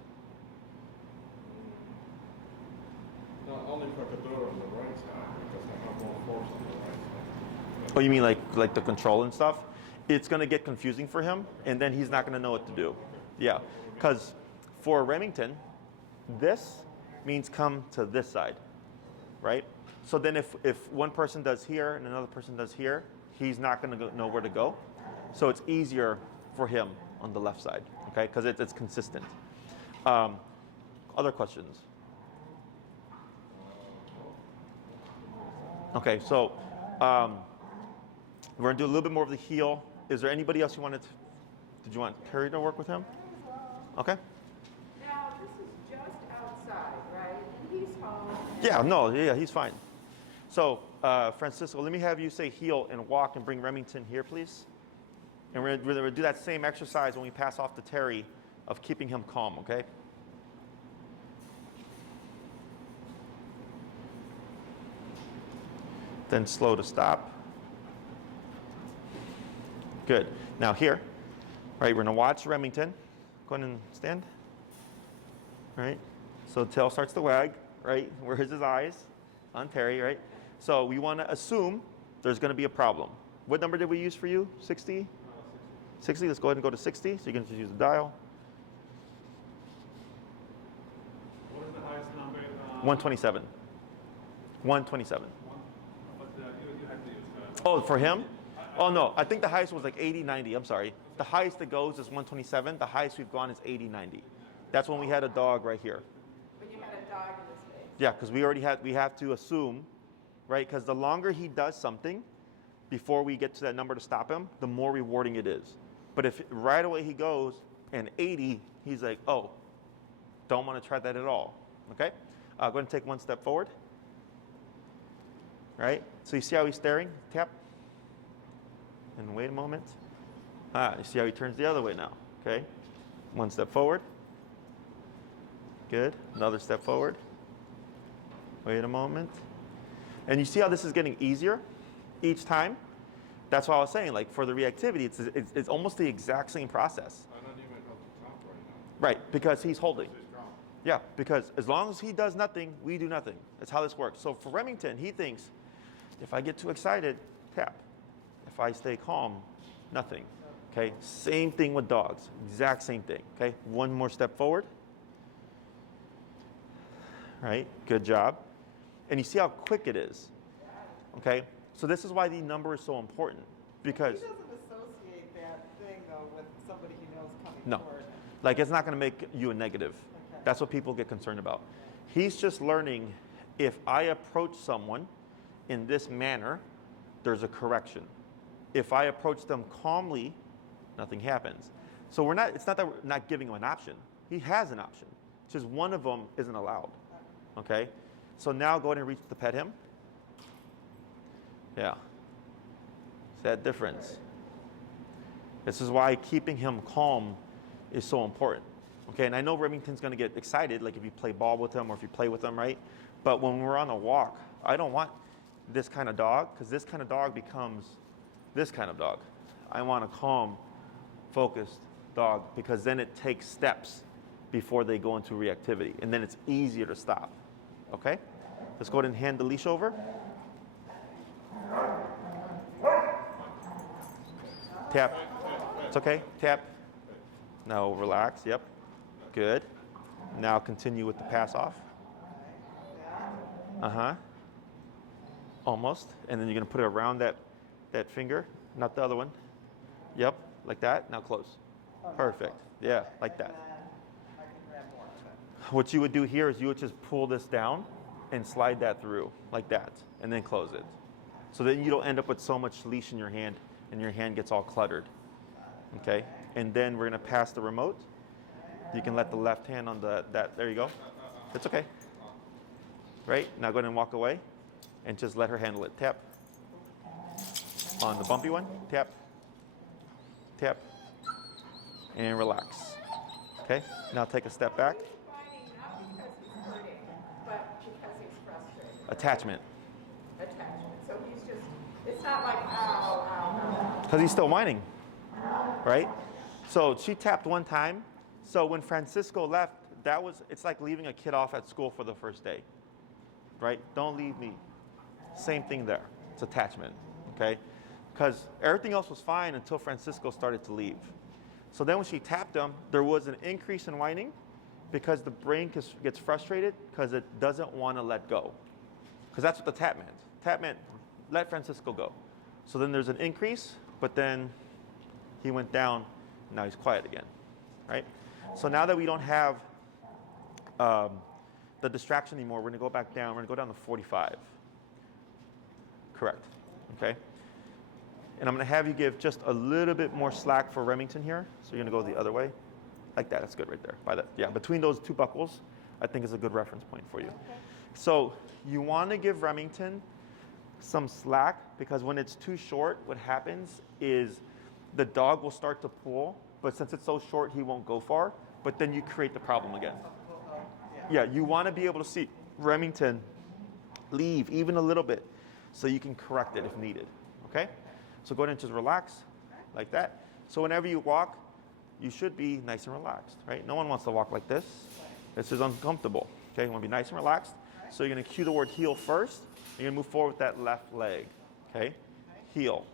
No, only if I could do it on the right side because I have more force on the right side. Oh, you mean like the control and stuff? It's going to get confusing for him, and then he's not going to know what to do. Yeah, because for Remington, this means come to this side, right? So then if one person does here and another person does here, he's not going to know where to go. So it's easier for him on the left side, okay? Because it's consistent. Other questions? Okay, so we're gonna do a little bit more of the heel. Is there anybody else you wanted to, did you want Terry to work with him? Okay. Now, this is just outside, right? And he's home. Yeah, no, yeah, he's fine. So, Francisco, let me have you say heel and walk and bring Remington here, please. And we're gonna do that same exercise when we pass off to Terry of keeping him calm, okay? then slow to stop. Good. Now here, right, we're gonna watch Remington. Go ahead and stand. Right? So the tail starts to wag, right? Where's his eyes? On Terry, right? So we wanna assume there's gonna be a problem. What number did we use for you? 60? 60, let's go ahead and go to 60. So you can just use the dial. What is the highest number? 127. 127. But you have to use Oh, for him? Oh, no. I think the highest was like 80, 90. I'm sorry. The highest that goes is 127. The highest we've gone is 80, 90. That's when we had a dog right here. When you had a dog in this case. Yeah, because we have to assume, right? Because the longer he does something before we get to that number to stop him, the more rewarding it is. But if right away he goes and 80, he's like, oh, don't want to try that at all. Okay? Go ahead and take one step forward. Right? So you see how he's staring? Tap. And wait a moment. You see how he turns the other way now. Okay? One step forward. Good. Another step forward. Wait a moment. And you see how this is getting easier each time? That's what I was saying. Like for the reactivity, it's almost the exact same process. I don't even know the top right now. Right, because he's holding. Yeah, because as long as he does nothing, we do nothing. That's how this works. So for Remington, he thinks, if I get too excited, tap. If I stay calm, nothing. Okay, same thing with dogs. Exact same thing. Okay, one more step forward. Right, good job. And you see how quick it is. Okay, so this is why the number is so important. Because He doesn't associate that thing, though, with somebody he knows coming No. toward him. like it's not going to make you a negative. Okay. That's what people get concerned about. He's just learning if I approach someone in this manner, there's a correction. If I approach them calmly, nothing happens. So it's not that we're not giving him an option. He has an option. It's just one of them isn't allowed. Okay? So now go ahead and reach to pet him. Yeah. It's that difference. This is why keeping him calm is so important. Okay, and I know Remington's gonna get excited, like if you play ball with him or if you play with him, right? But when we're on a walk, I don't want this kind of dog, because this kind of dog becomes this kind of dog. I want a calm, focused dog, because then it takes steps before they go into reactivity, and then it's easier to stop. Okay? Let's go ahead and hand the leash over. Tap. It's okay. Tap. Now relax. Yep. Good. Now continue with the pass off. Almost. And then you're going to put it around that finger, not the other one. Yep. Like that. Now close. Perfect. Yeah. Like that. I can grab more of it. What you would do here is you would just pull this down and slide that through like that, and then close it. So then you don't end up with so much leash in your hand and your hand gets all cluttered. Okay? And then we're gonna pass the remote. You can let the left hand on there you go. It's okay. Right? Now go ahead and walk away and just let her handle it. Tap. On the bumpy one, tap. Tap. And relax. Okay? Now take a step back. He's whining not because he's hurting, but because he's frustrated. Attachment. Attachment. So he's just, it's not like, ow, ow, ow. Because he's still whining, right? So she tapped one time. So when Francisco left, it's like leaving a kid off at school for the first day, right? Don't leave me. Same thing there. It's attachment, okay? Because everything else was fine until Francisco started to leave. So then when she tapped him, there was an increase in whining because the brain gets frustrated because it doesn't want to let go. Because that's what the tap meant. Tap meant, let Francisco go. So then there's an increase, but then he went down, now he's quiet again, right? So now that we don't have the distraction anymore, we're gonna go back down, we're gonna go down to 45. Correct, okay? And I'm gonna have you give just a little bit more slack for Remington here. So you're gonna go the other way, like that, that's good right there. By that, yeah, between those two buckles, I think is a good reference point for you. Okay. So you wanna give Remington some slack because when it's too short, what happens is the dog will start to pull, but since it's so short, he won't go far, but then you create the problem again. Yeah, you wanna be able to see Remington leave even a little bit. so you can correct it if needed, okay? So go ahead and just relax like that. So whenever you walk, you should be nice and relaxed, right? No one wants to walk like this. This is uncomfortable, okay? You want to be nice and relaxed. So you're going to cue the word heel first. You're going to move forward with that left leg, okay? Heel.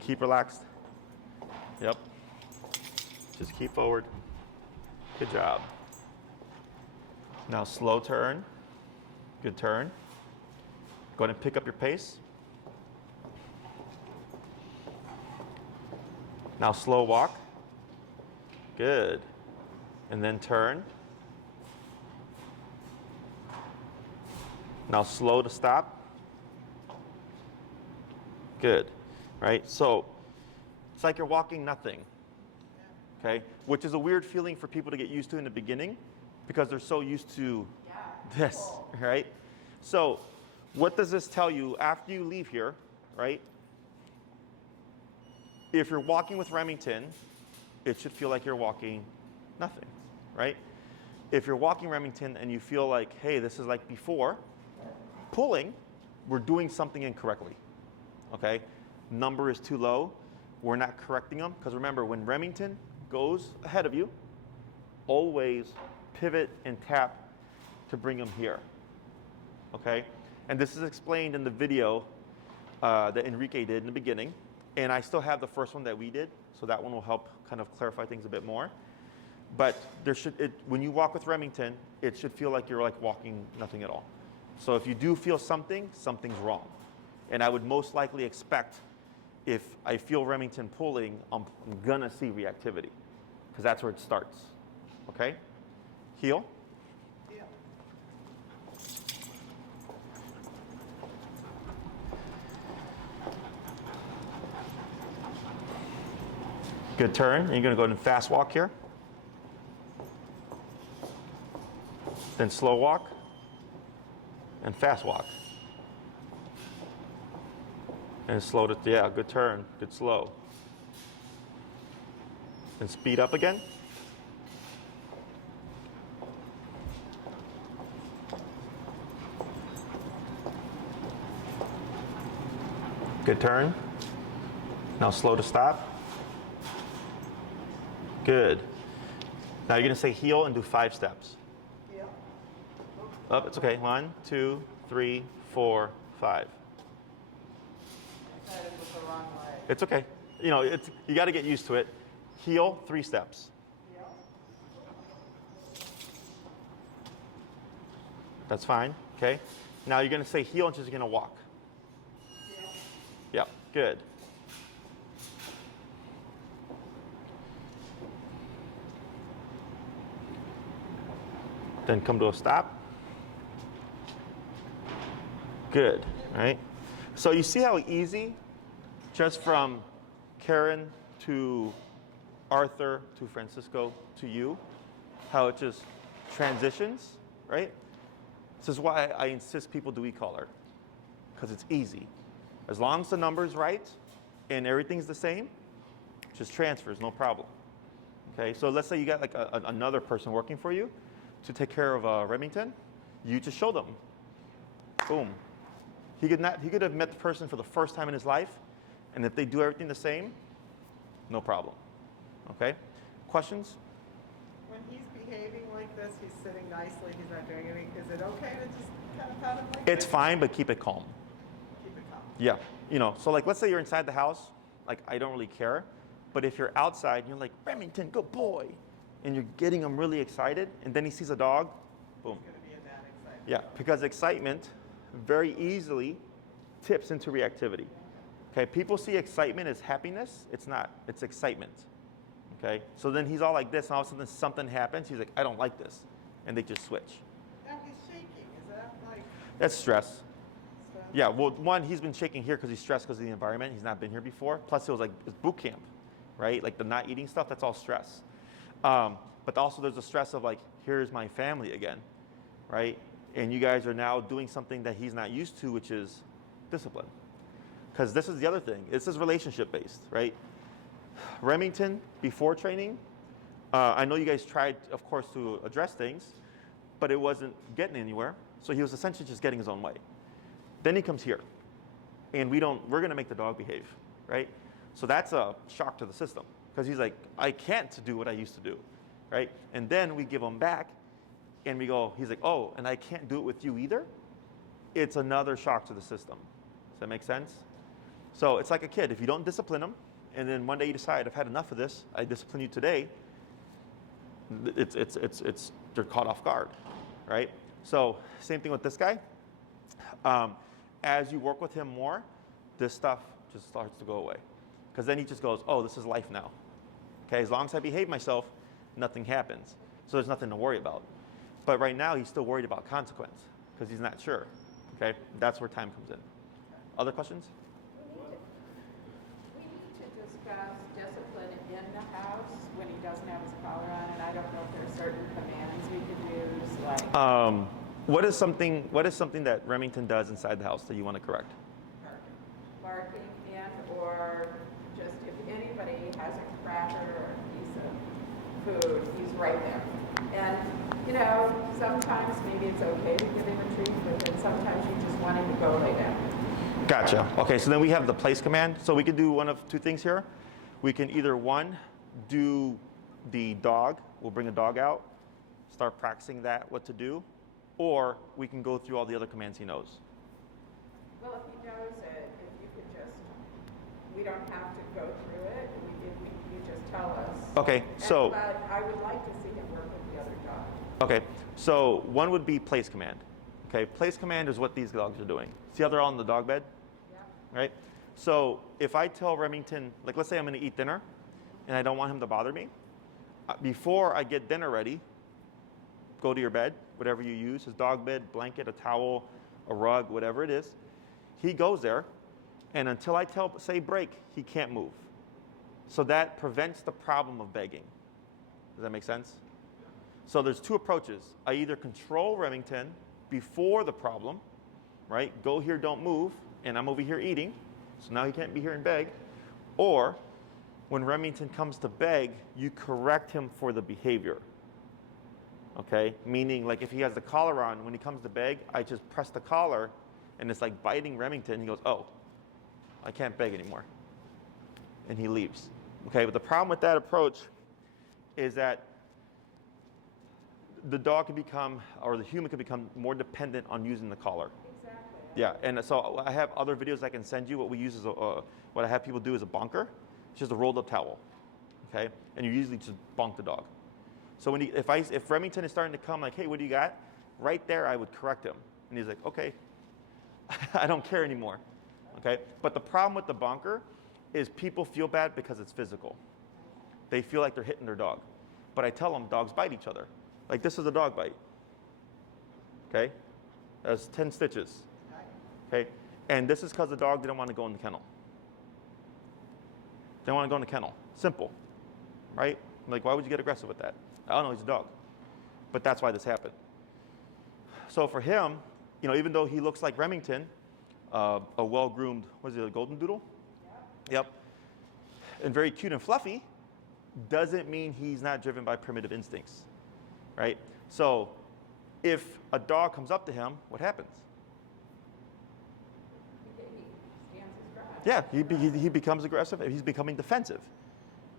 Keep relaxed. Yep. Just keep forward. Good job. Now slow turn. Good turn. Go ahead and pick up your pace. Now slow walk. Good. And then turn. Now slow to stop. Good. Right? So it's like you're walking nothing. Okay? Which is a weird feeling for people to get used to in the beginning because they're so used to this, right? So what does this tell you after you leave here, right? If you're walking with Remington, it should feel like you're walking nothing, right? If you're walking Remington and you feel like, hey, this is like before, pulling, we're doing something incorrectly, okay? Number is too low. We're not correcting them because remember, when Remington goes ahead of you, always pivot and tap to bring them here, okay? And this is explained in the video that Enrique did in the beginning. And I still have the first one that we did, so that one will help kind of clarify things a bit more. But when you walk with Remington, it should feel like you're like walking nothing at all. So if you do feel something, something's wrong. And I would most likely expect if I feel Remington pulling, I'm gonna see reactivity because that's where it starts, okay? Heel. Good turn. And you're going to go ahead and fast walk here. Then slow walk. And fast walk. And slow to, yeah, good turn. Good slow. And speed up again. Good turn. Now slow to stop. Good. Now you're going to say heel and do 5 steps. Heel. Up, it's okay. 1, 2, 3, 4, 5. I tried it with the wrong leg. It's okay. You know, you got to get used to it. Heel, 3 steps. Heel. That's fine. Okay. Now you're going to say heel and just going to walk. Heel. Yep. Good. Then come to a stop. Good, right? So you see how easy, just from Karen to Arthur to Francisco to you, how it just transitions, right? This is why I insist people do e-collar, because it's easy. As long as the number's right and everything's the same, just transfers, no problem. Okay, so let's say you got like another person working for you to take care of Remington, you just show them. Boom. He could have met the person for the first time in his life, and if they do everything the same, no problem. Okay? Questions? When he's behaving like this, he's sitting nicely, he's not doing anything, is it okay to just kind of pat him like It's this? fine, but keep it calm. Keep it calm. Yeah. You know, so like let's say you're inside the house, like I don't really care, but if you're outside and you're like, Remington, good boy, and you're getting him really excited, and then he sees a dog, boom. He's going to be in that excitement. Yeah, because excitement very easily tips into reactivity. Okay, people see excitement as happiness. It's not, it's excitement. Okay, so then he's all like this, and all of a sudden something happens. He's like, I don't like this. And they just switch. Now he's shaking. Is that like That's stress. stuff? Yeah, well, one, he's been shaking here because he's stressed because of the environment. He's not been here before. Plus, it was like it's boot camp, right? Like the not eating stuff, that's all stress. But also there's the stress of like, here's my family again, right? And you guys are now doing something that he's not used to, which is discipline. Because this is the other thing. This is relationship-based, right? Remington, before training, I know you guys tried, of course, to address things, but it wasn't getting anywhere. So he was essentially just getting his own way. Then he comes here, and we're going to make the dog behave, right? So that's a shock to the system, because he's like, I can't do what I used to do, right? And then we give him back, and we go, he's like, oh, and I can't do it with you either? It's another shock to the system. Does that make sense? So it's like a kid. If you don't discipline them, and then one day you decide, I've had enough of this, I discipline you today, they're caught off guard, right? So same thing with this guy. As you work with him more, this stuff just starts to go away. Because then he just goes, oh, this is life now. Okay, as long as I behave myself, nothing happens. So there's nothing to worry about. But right now, he's still worried about consequence because he's not sure. Okay, that's where time comes in. Other questions? We need to discuss discipline in the house when he doesn't have his collar on, and I don't know if there's certain commands we could use, like What is something that Remington does inside the house that you want to correct? barking, and or just if anybody has a cracker or a piece of food, he's right there. And you know, sometimes maybe it's okay to give him a treat, but then sometimes you just want him to go lay down. Gotcha. Okay, so then we have the place command. So we can do one of two things here. We can either, one, do the dog. We'll bring a dog out, start practicing that, what to do. Or we can go through all the other commands he knows. Well, if he knows it, if you could just, we don't have to go through it. You just tell us. Okay, so. But I would like to see him work with the other dog. Okay, so one would be place command. Okay, place command is what these dogs are doing. See how they're all in the dog bed? Yeah. Right? So if I tell Remington, like let's say I'm going to eat dinner and I don't want him to bother me, before I get dinner ready, go to your bed, whatever you use, his dog bed, blanket, a towel, a rug, whatever it is. He goes there, and until I say break, he can't move. So that prevents the problem of begging. Does that make sense? So there's two approaches. I either control Remington before the problem, right? Go here, don't move, and I'm over here eating, so now he can't be here and beg. Or when Remington comes to beg, you correct him for the behavior. Okay, meaning like if he has the collar on, when he comes to beg, I just press the collar and it's like biting Remington. He goes, oh, I can't beg anymore. And he leaves. Okay, but the problem with that approach is that the dog can become, or the human can become more dependent on using the collar. Exactly. Yeah, and so I have other videos I can send you. What we use is, what I have people do is a bonker. It's just a rolled up towel, okay? And you usually just bonk the dog. So when if Remington is starting to come like, hey, what do you got? Right there, I would correct him. And he's like, okay, I don't care anymore, okay? But the problem with the bonker is people feel bad because it's physical. They feel like they're hitting their dog. But I tell them dogs bite each other. Like this is a dog bite, okay? That's 10 stitches, okay? And this is because the dog didn't want to go in the kennel. Didn't want to go in the kennel. Simple, right? Like, why would you get aggressive with that? I don't know, he's a dog. But that's why this happened. So for him, you know, even though he looks like Remington, a well-groomed, what is it, a golden doodle? Yep. And very cute and fluffy, doesn't mean he's not driven by primitive instincts, right? So if a dog comes up to him, what happens? He stands his ground. Yeah, he becomes aggressive. He's becoming defensive.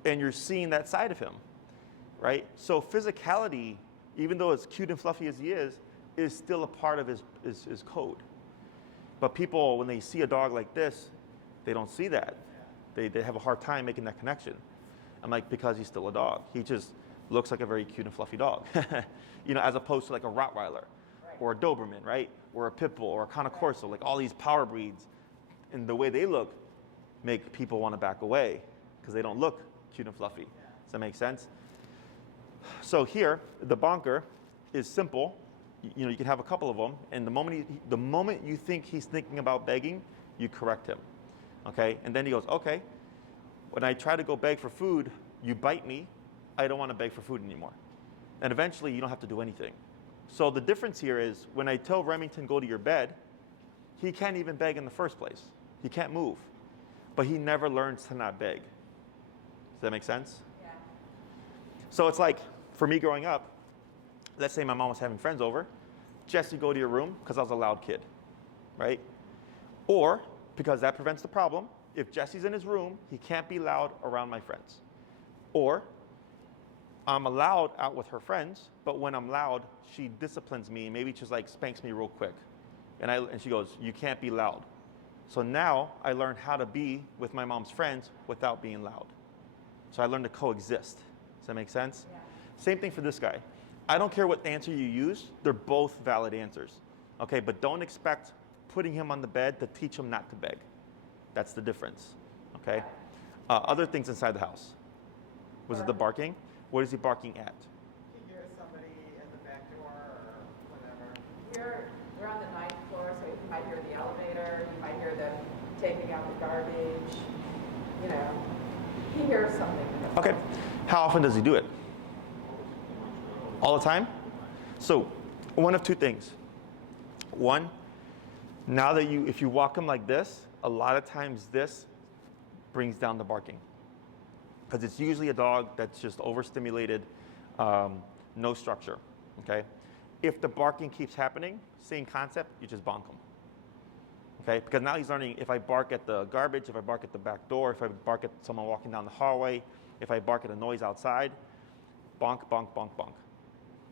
And you're seeing that side of him, right? So physicality, even though as cute and fluffy as he is still a part of his code. But people, when they see a dog like this, they don't see that. They have a hard time making that connection. I'm like, because he's still a dog. He just looks like a very cute and fluffy dog, you know, as opposed to like a Rottweiler or a Doberman, right? Or a Pit Bull or a Cane Corso, like all these power breeds. And the way they look make people want to back away because they don't look cute and fluffy. Does that make sense? So here, the bonker is simple. You know, you can have a couple of them, and the moment you think he's thinking about begging, you correct him, okay? And then he goes, okay, when I try to go beg for food, you bite me, I don't want to beg for food anymore. And eventually, you don't have to do anything. So the difference here is, when I tell Remington, go to your bed, he can't even beg in the first place. He can't move. But he never learns to not beg. Does that make sense? Yeah. So it's like, for me growing up, let's say my mom was having friends over, Jesse, go to your room because I was a loud kid, right? Or because that prevents the problem. If Jesse's in his room, he can't be loud around my friends. Or I'm allowed out with her friends, but when I'm loud, she disciplines me, maybe just like spanks me real quick. And she goes, you can't be loud. So now I learned how to be with my mom's friends without being loud. So I learned to coexist. Does that make sense? Yeah. Same thing for this guy. I don't care what answer you use, they're both valid answers. Okay, but don't expect putting him on the bed to teach him not to beg. That's the difference. Okay? Other things inside the house. Was it the barking? What is he barking at? You hear somebody at the back door or whatever. Here, we're on the 9th floor, so you might hear the elevator, you might hear them taking out the garbage, you know. He hears something. Okay. How often does he do it? All the time? So, one of two things. One, now that if you walk him like this, a lot of times this brings down the barking. Because it's usually a dog that's just overstimulated, no structure, okay? If the barking keeps happening, same concept, you just bonk him. Okay, because now he's learning if I bark at the garbage, if I bark at the back door, if I bark at someone walking down the hallway, if I bark at a noise outside, bonk, bonk, bonk, bonk.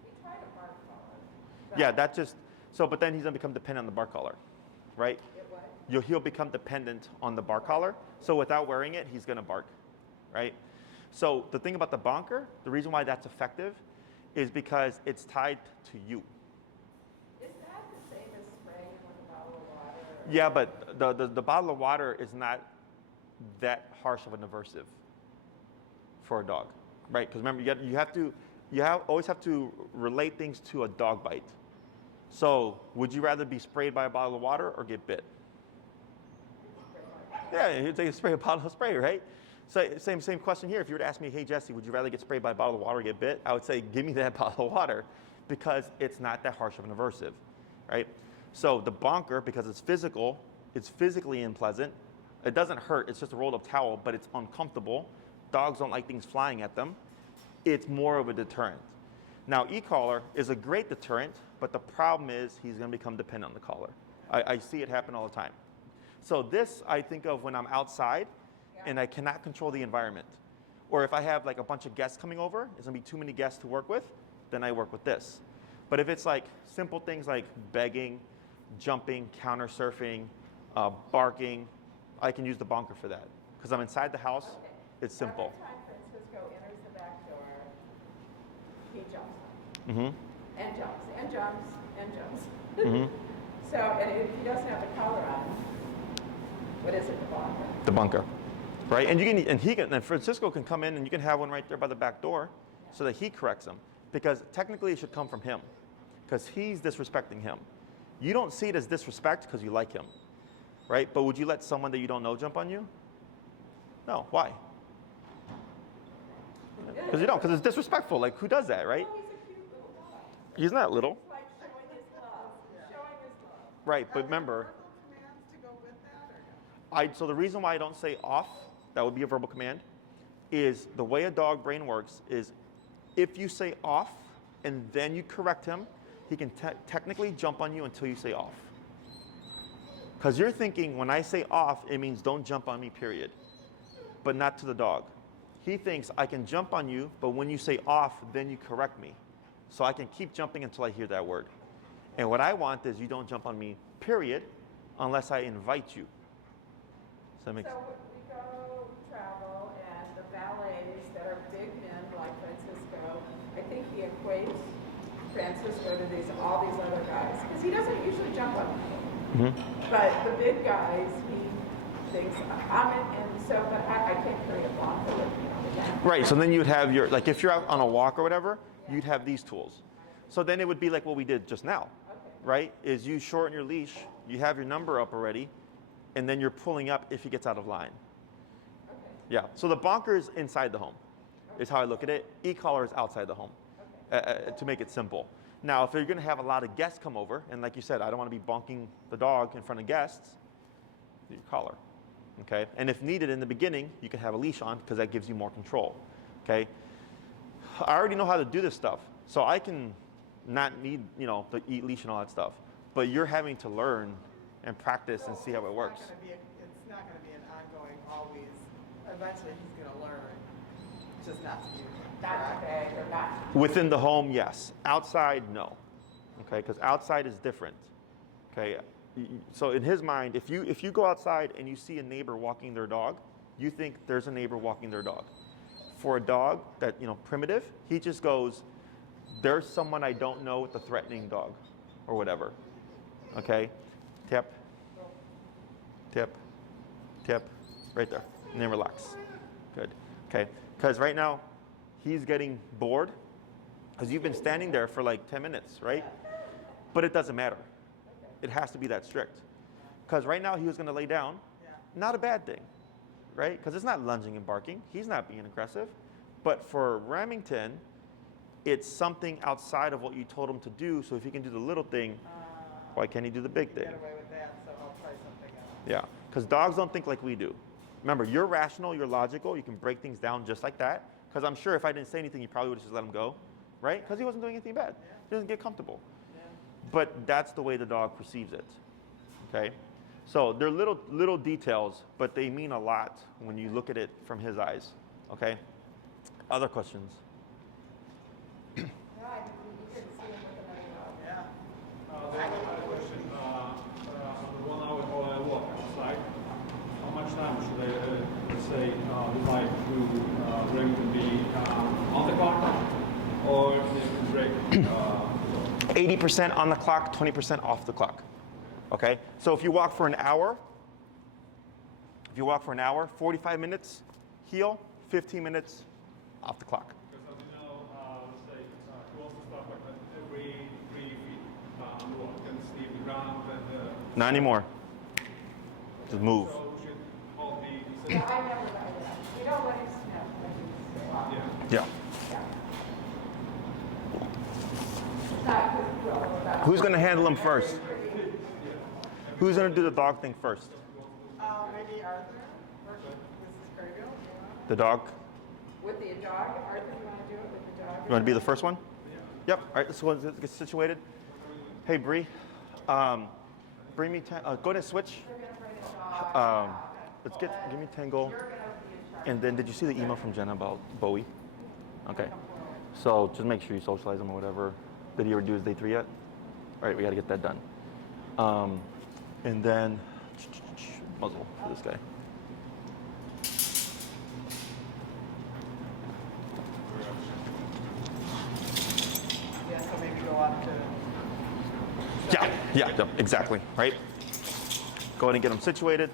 We try to bark collar. Yeah, that just, but then he's gonna become dependent on the bark collar, right? It what? He'll become dependent on the bark collar, so without wearing it, he's gonna bark, right? So the thing about the bonker, the reason why that's effective is because it's tied to you. Is that the same as spraying with a bottle of water? Yeah, but the bottle of water is not that harsh of an aversive for a dog, right? Because remember, you always have to relate things to a dog bite. So, would you rather be sprayed by a bottle of water or get bit? Yeah, you'd take a bottle of spray, right? So same question here. If you were to ask me, hey Jesse, would you rather get sprayed by a bottle of water or get bit? I would say, give me that bottle of water, because it's not that harsh of an aversive, right? So the bonker, because it's physically unpleasant. It doesn't hurt. It's just a rolled up towel, but it's uncomfortable. Dogs don't like things flying at them. It's more of a deterrent. Now, e-collar is a great deterrent, but the problem is he's going to become dependent on the collar. I see it happen all the time. So this I think of when I'm outside and I cannot control the environment. Or if I have like a bunch of guests coming over, there's going to be too many guests to work with, then I work with this. But if it's like simple things like begging, jumping, counter surfing, barking, I can use the bonker for that. Because I'm inside the house, it's simple. Every time Francisco enters the back door, he jumps. Mm-hmm. And jumps, and jumps, and jumps. Mm-hmm. So, and if he doesn't have the collar on, what is it, the bonker? The bunker, right? And Francisco can come in and you can have one right there by the back door so that he corrects him. Because technically it should come from him, because he's disrespecting him. You don't see it as disrespect because you like him, right? But would you let someone that you don't know jump on you? No, why? Because you don't, because it's disrespectful. Like, who does that, right? Oh, he's a cute little dog. He's not little. It's like showing his love, showing his love. Right, but remember, Verbal commands to go with that or no? so the reason why I don't say off, that would be a verbal command, is the way a dog brain works is if you say off and then you correct him, he can technically jump on you until you say off. Because you're thinking when I say off, it means don't jump on me, period. But not to the dog. He thinks I can jump on you, but when you say off, then you correct me. So I can keep jumping until I hear that word. And what I want is you don't jump on me, period, unless I invite you. Does that make sense? So we go travel, and the valets that are big men like Francisco, I think he equates Francisco to all these other guys, because he doesn't usually jump on people. Mm-hmm. But the big guys, he thinks I'm in, and so, but I can't carry a bonker with me on the back. Right, so then you'd have your, like if you're out on a walk or whatever, you'd have these tools. So then it would be like what we did just now, right? Is you shorten your leash, you have your number up already, and then you're pulling up if he gets out of line. Okay. Yeah, so the bonker is inside the home, is how I look at it. E-collar is outside the home, to make it simple. Now, if you're gonna have a lot of guests come over, and like you said, I don't wanna be bonking the dog in front of guests, your collar, okay? And if needed in the beginning, you can have a leash on because that gives you more control, okay? I already know how to do this stuff, so I can not need, you know, to eat leash and all that stuff. But you're having to learn and practice and see how it works. It's not going to be an ongoing, always. Eventually, he's going to learn. It's just not to do. Not today, or not. Within the home, yes. Outside, no. Okay, because outside is different. Okay, so in his mind, if you go outside and you see a neighbor walking their dog, you think there's a neighbor walking their dog. For a dog that, you know, primitive, he just goes, there's someone I don't know with a threatening dog, or whatever. Okay, tip, tip, tip, right there, and then relax. Good. Okay, because right now he's getting bored because you've been standing there for like 10 minutes, right? But it doesn't matter. It has to be that strict. Because right now he was going to lay down. Not a bad thing, right? Because it's not lunging and barking. He's not being aggressive. But for Remington, it's something outside of what you told him to do. So if he can do the little thing, why can't he do the big thing? Get away with that, so I'll try something else. Yeah, because dogs don't think like we do. Remember, you're rational, you're logical, you can break things down just like that. Because I'm sure if I didn't say anything, you probably would have just let him go, right? Because he wasn't doing anything bad. He doesn't get comfortable. But that's the way the dog perceives it, okay? So they're little details, but they mean a lot when you look at it from his eyes, okay? Other questions? Yeah, I mean, you can see him with another dog. Yeah. Then I had a question. On the 1 hour walk outside, how much time should I, let's say, would like to Remington be on the clock, or they can break? 80% on the clock, 20% off the clock, okay? So if you walk for an hour, 45 minutes, heel, 15 minutes, off the clock. Because as you know, let's say, he wants to stop like every 3 feet on the walk and see the ground and Not anymore. Just move. so we should all be Yeah, I never let him. We don't let him sniff when he's walking. yeah. Yeah. Yeah. It's not his will, it's not- Who's going to handle him first? Who's going to do the dog thing first? Maybe Arthur versus Mrs. Craybill. The dog? With the dog, Arthur, you want to do it with the dog? You want to be the first one? Yep. All right, let's go and get situated. Hey, Bree, bring me, go ahead and switch. We're going to bring the dog. Give me Tango. You're going to be in charge. And then did you see the email from Jenna about Bowie? Okay. So just make sure you socialize him or whatever. Did he ever do his day 3 yet? All right, we got to get that done. And then muzzle for this guy. Yeah, so maybe go up to. Yeah, exactly, right? Go ahead and get him situated.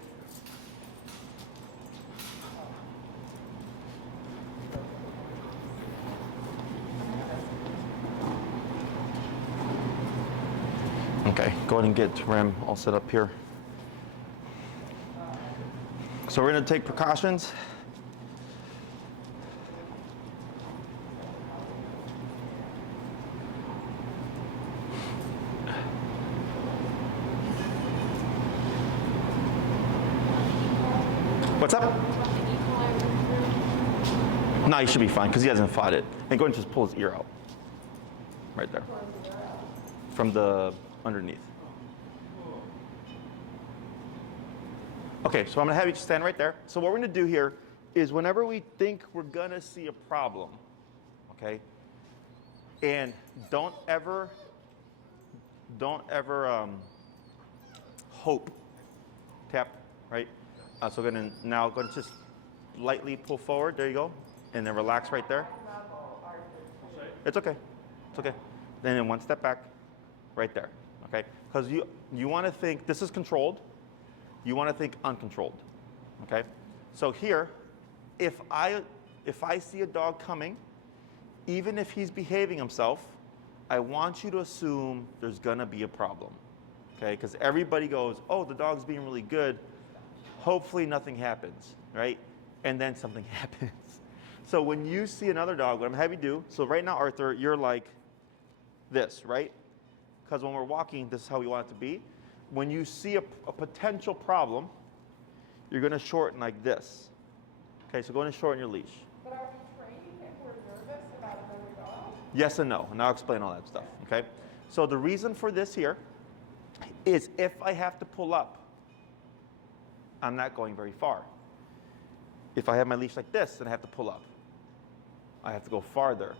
Okay, go ahead and get Rem all set up here. So we're gonna take precautions. What's up? No, he should be fine because he hasn't fought it. And go ahead and just pull his ear out. Right there. From the underneath. Okay, so I'm gonna have you stand right there. So what we're gonna do here is whenever we think we're gonna see a problem, okay, and don't ever hope, tap, right? So we're gonna now go and just lightly pull forward, there you go, and then relax right there. It's okay, it's okay. Then one step back, right there, okay? Because you wanna think, this is controlled, you wanna think uncontrolled, okay? So here, if I see a dog coming, even if he's behaving himself, I want you to assume there's gonna be a problem, okay? Because everybody goes, oh, the dog's being really good, hopefully nothing happens, right? And then something happens. So when you see another dog, what I'm having you do, so right now, Arthur, you're like this, right? Because when we're walking, this is how we want it to be. When you see a potential problem, you're gonna shorten like this. Okay, so go ahead and shorten your leash. But are we training if we're nervous about another dog? Yes and no, and I'll explain all that stuff, okay? So the reason for this here is if I have to pull up, I'm not going very far. If I have my leash like this and I have to pull up, I have to go farther.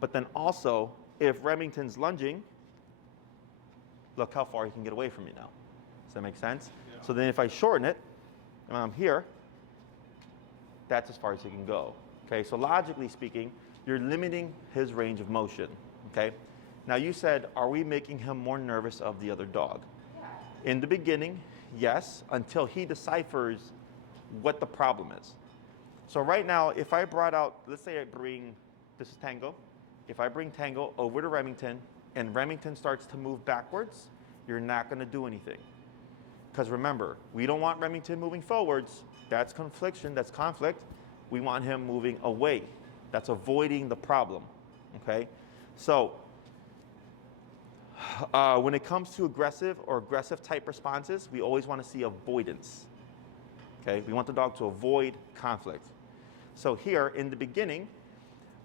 But then also, if Remington's lunging, look how far he can get away from me now. Does that make sense? Yeah. So then if I shorten it, and I'm here, that's as far as he can go. Okay, so logically speaking, you're limiting his range of motion. Okay? Now you said, are we making him more nervous of the other dog? Yeah. In the beginning, yes, until he deciphers what the problem is. So right now, if I brought out, let's say I bring, this is Tango. If I bring Tango over to Remington and Remington starts to move backwards, you're not going to do anything. Because remember, we don't want Remington moving forwards. That's confliction, that's conflict. We want him moving away. That's avoiding the problem, okay? So when it comes to aggressive or aggressive type responses, we always want to see avoidance, okay? We want the dog to avoid conflict. So here in the beginning,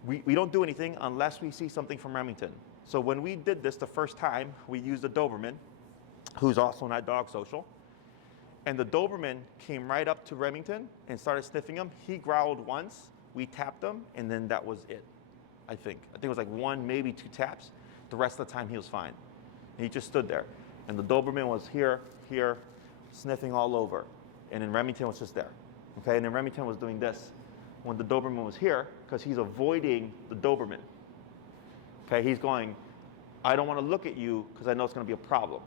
we don't do anything unless we see something from Remington. So when we did this the first time, we used a Doberman, who's also not dog social. And the Doberman came right up to Remington and started sniffing him. He growled once, we tapped him, and then that was it, I think. I think it was like 1, maybe 2 taps. The rest of the time he was fine. And he just stood there. And the Doberman was here, sniffing all over. And then Remington was just there. Okay, and then Remington was doing this when the Doberman was here, because he's avoiding the Doberman. Okay, he's going, I don't want to look at you because I know it's going to be a problem.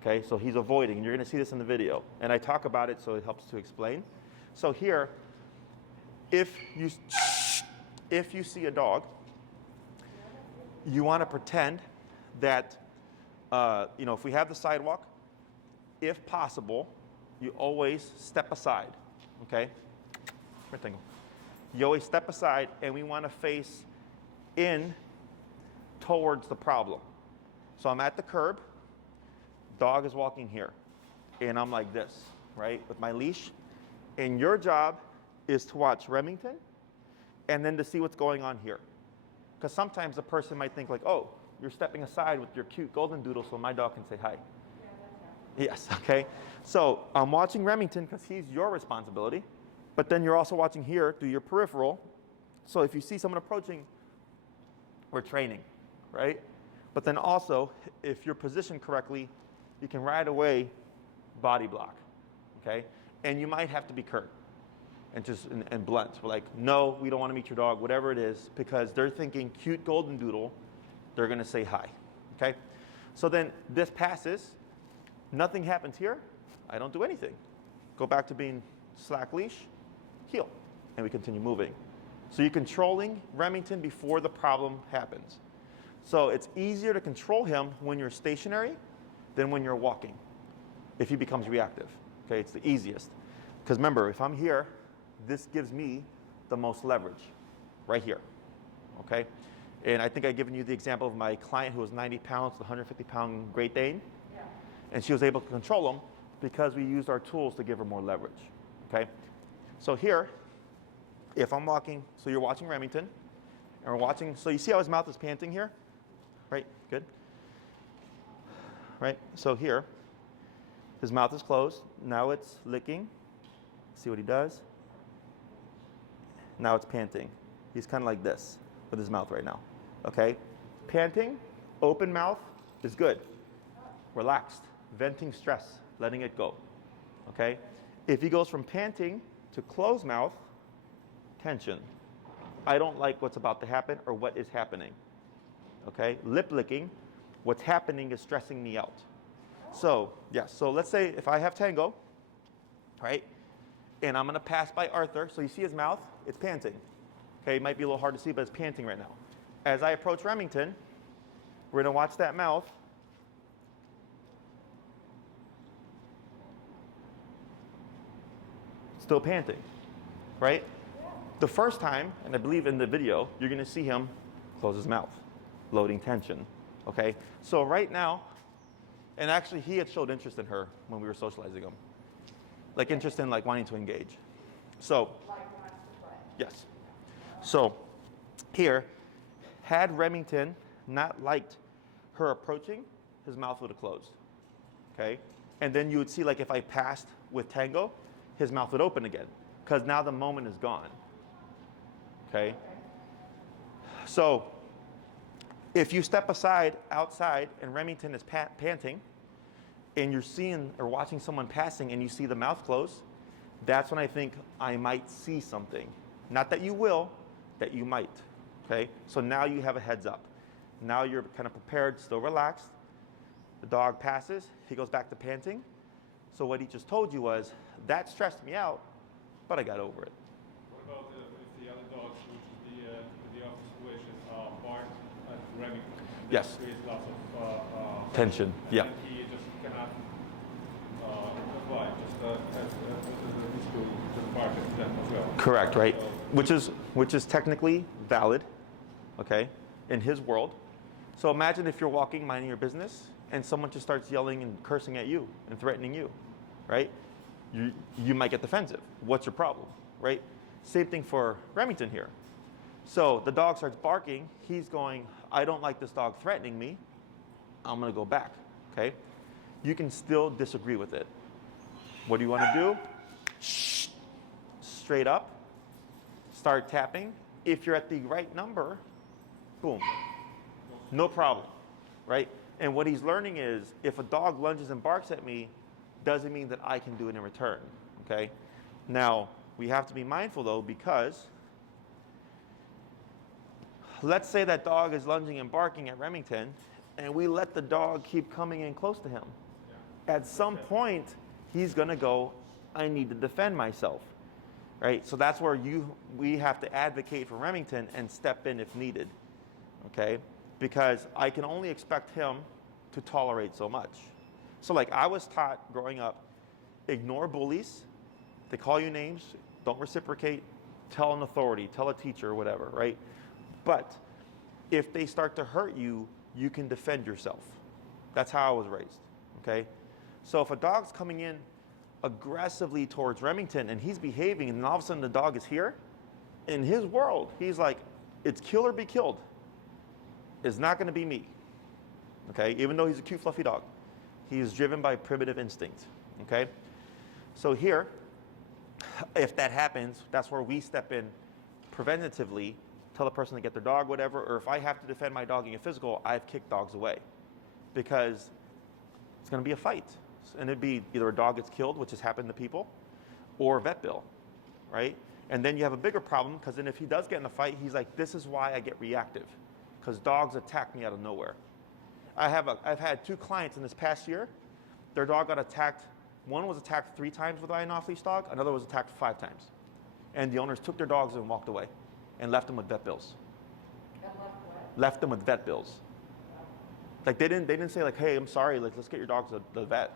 Okay, so he's avoiding, and you're going to see this in the video. And I talk about it so it helps to explain. So here, if you see a dog, you want to pretend that, if we have the sidewalk, if possible, you always step aside, okay? Rectangle. You always step aside, and we want to face in towards the problem. So I'm at the curb. Dog is walking here, and I'm like this, right, with my leash. And your job is to watch Remington and then to see what's going on here. Because sometimes a person might think like, oh, you're stepping aside with your cute golden doodle so my dog can say hi. Yeah, yes, okay. So I'm watching Remington because he's your responsibility, but then you're also watching here through your peripheral. So if you see someone approaching, we're training, right? But then also, if you're positioned correctly, you can right away body block, okay? And you might have to be curt and blunt. We're like, no, we don't want to meet your dog, whatever it is, because they're thinking cute golden doodle, they're going to say hi, okay? So then this passes, nothing happens here, I don't do anything. Go back to being slack leash, heel, and we continue moving. So you're controlling Remington before the problem happens. So it's easier to control him when you're stationary than when you're walking, if he becomes reactive. Okay, it's the easiest. Because remember, if I'm here, this gives me the most leverage, right here, okay? And I think I've given you the example of my client who was 90 pounds, 150-pound Great Dane. Yeah. And she was able to control him because we used our tools to give her more leverage, okay? So here, if I'm walking, so you're watching Remington, and we're watching, so you see how his mouth is panting here? Right, good. Right, so here, his mouth is closed. Now it's licking. See what he does? Now it's panting. He's kind of like this with his mouth right now, okay? Panting, open mouth is good. Relaxed, venting stress, letting it go, okay? If he goes from panting to closed mouth, tension. I don't like what's about to happen or what is happening, okay? Lip licking, what's happening is stressing me out. So, yes, so let's say if I have Tango, right, and I'm going to pass by Arthur, so you see his mouth, it's panting. Okay, it might be a little hard to see, but it's panting right now. As I approach Remington, we're going to watch that mouth. Still panting, right? The first time, and I believe in the video, you're going to see him close his mouth, loading tension, okay? So right now, and actually he had showed interest in her when we were socializing him. Like interest in like wanting to engage. So, Like wants to play. yes. So here, Had Remington not liked her approaching, his mouth would have closed, okay? And then you would see, like, if I passed with Tango, his mouth would open again, because now the moment is gone, okay? So if you step aside outside and Remington is panting, and you're seeing or watching someone passing and you see the mouth close, that's when I think I might see something. Not that you will, that you might, okay? So now you have a heads up. Now you're kind of prepared, still relaxed. The dog passes, he goes back to panting. So what he just told you was, that stressed me out, but I got over it. What about if the other dogs, which is the opposite situation, bark at Remington? Yes. Creates lots of Tension, and yeah. then he just cannot comply, needs to bark at them as well. Correct, right? So, Which is technically valid, okay, in his world. So imagine if you're walking, minding your business, and someone just starts yelling and cursing at you and threatening you, right? You might get defensive. What's your problem, right? Same thing for Remington here. So the dog starts barking. He's going, I don't like this dog threatening me. I'm going to go back, okay? You can still disagree with it. What do you want to do? Shh. Straight up. Start tapping. If you're at the right number, boom. No problem, right? And what he's learning is if a dog lunges and barks at me, doesn't mean that I can do it in return, okay? Now, we have to be mindful though, because let's say that dog is lunging and barking at Remington, and we let the dog keep coming in close to him. Yeah. At some point, he's gonna go, I need to defend myself, right? So that's where we have to advocate for Remington and step in if needed, okay? Because I can only expect him to tolerate so much. So like I was taught growing up, ignore bullies, they call you names, don't reciprocate, tell an authority, tell a teacher or whatever, right? But if they start to hurt you, you can defend yourself. That's how I was raised, okay? So if a dog's coming in aggressively towards Remington and he's behaving and all of a sudden the dog is here, in his world, he's like, it's kill or be killed. It's not gonna be me, okay? Even though he's a cute, fluffy dog. He is driven by primitive instinct, okay? So here, if that happens, that's where we step in preventatively, tell the person to get their dog, whatever, or if I have to defend my dog in a physical, I've kicked dogs away because it's gonna be a fight. And it'd be either a dog gets killed, which has happened to people, or a vet bill, right? And then you have a bigger problem because then if he does get in a fight, he's like, this is why I get reactive, because dogs attack me out of nowhere. I've had 2 clients in this past year. Their dog got attacked. One was attacked 3 times with an off-leash dog. Another was attacked 5 times. And the owners took their dogs and walked away and left them with vet bills. And left what? Left them with vet bills. Like they didn't say like, hey, I'm sorry, like let's get your dog to the vet.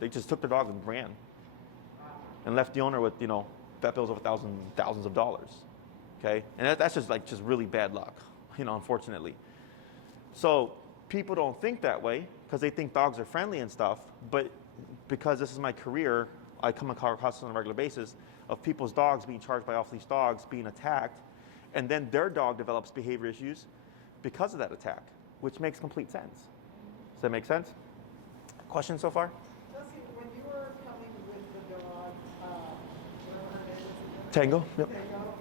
They just took their dog and ran. And left the owner with, vet bills of thousands of dollars. Okay? And that's just really bad luck, unfortunately. So people don't think that way because they think dogs are friendly and stuff, but because this is my career, I come across this on a regular basis of people's dogs being charged by off-leash dogs, being attacked, and then their dog develops behavior issues because of that attack, which makes complete sense. Does that make sense? Questions so far? Dusty, when you were coming with the dog, whatever her name was, Tango? Yep. Tango,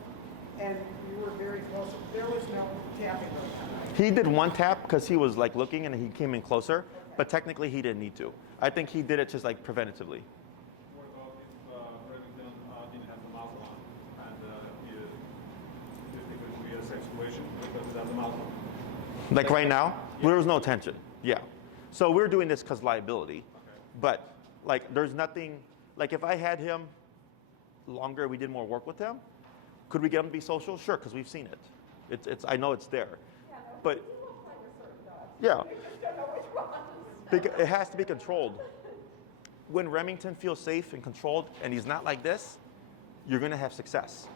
and you were very close, there was no tapping going on, right? He did one tap because he was like looking and he came in closer, but technically he didn't need to. I think he did it just like preventatively. What about if Remington didn't have the muzzle on and you think it would be a safe situation because without the muzzle on? Like right now, there was no tension. Yeah. So we're doing this because liability, but like there's nothing, like if I had him longer, we did more work with him, could we get him to be social? Sure, because we've seen it. I know it's there. Yeah, no, But you look like a certain dog. yeah, You just don't know which ones. it has to be controlled. When Remington feels safe and controlled and he's not like this, you're gonna have success.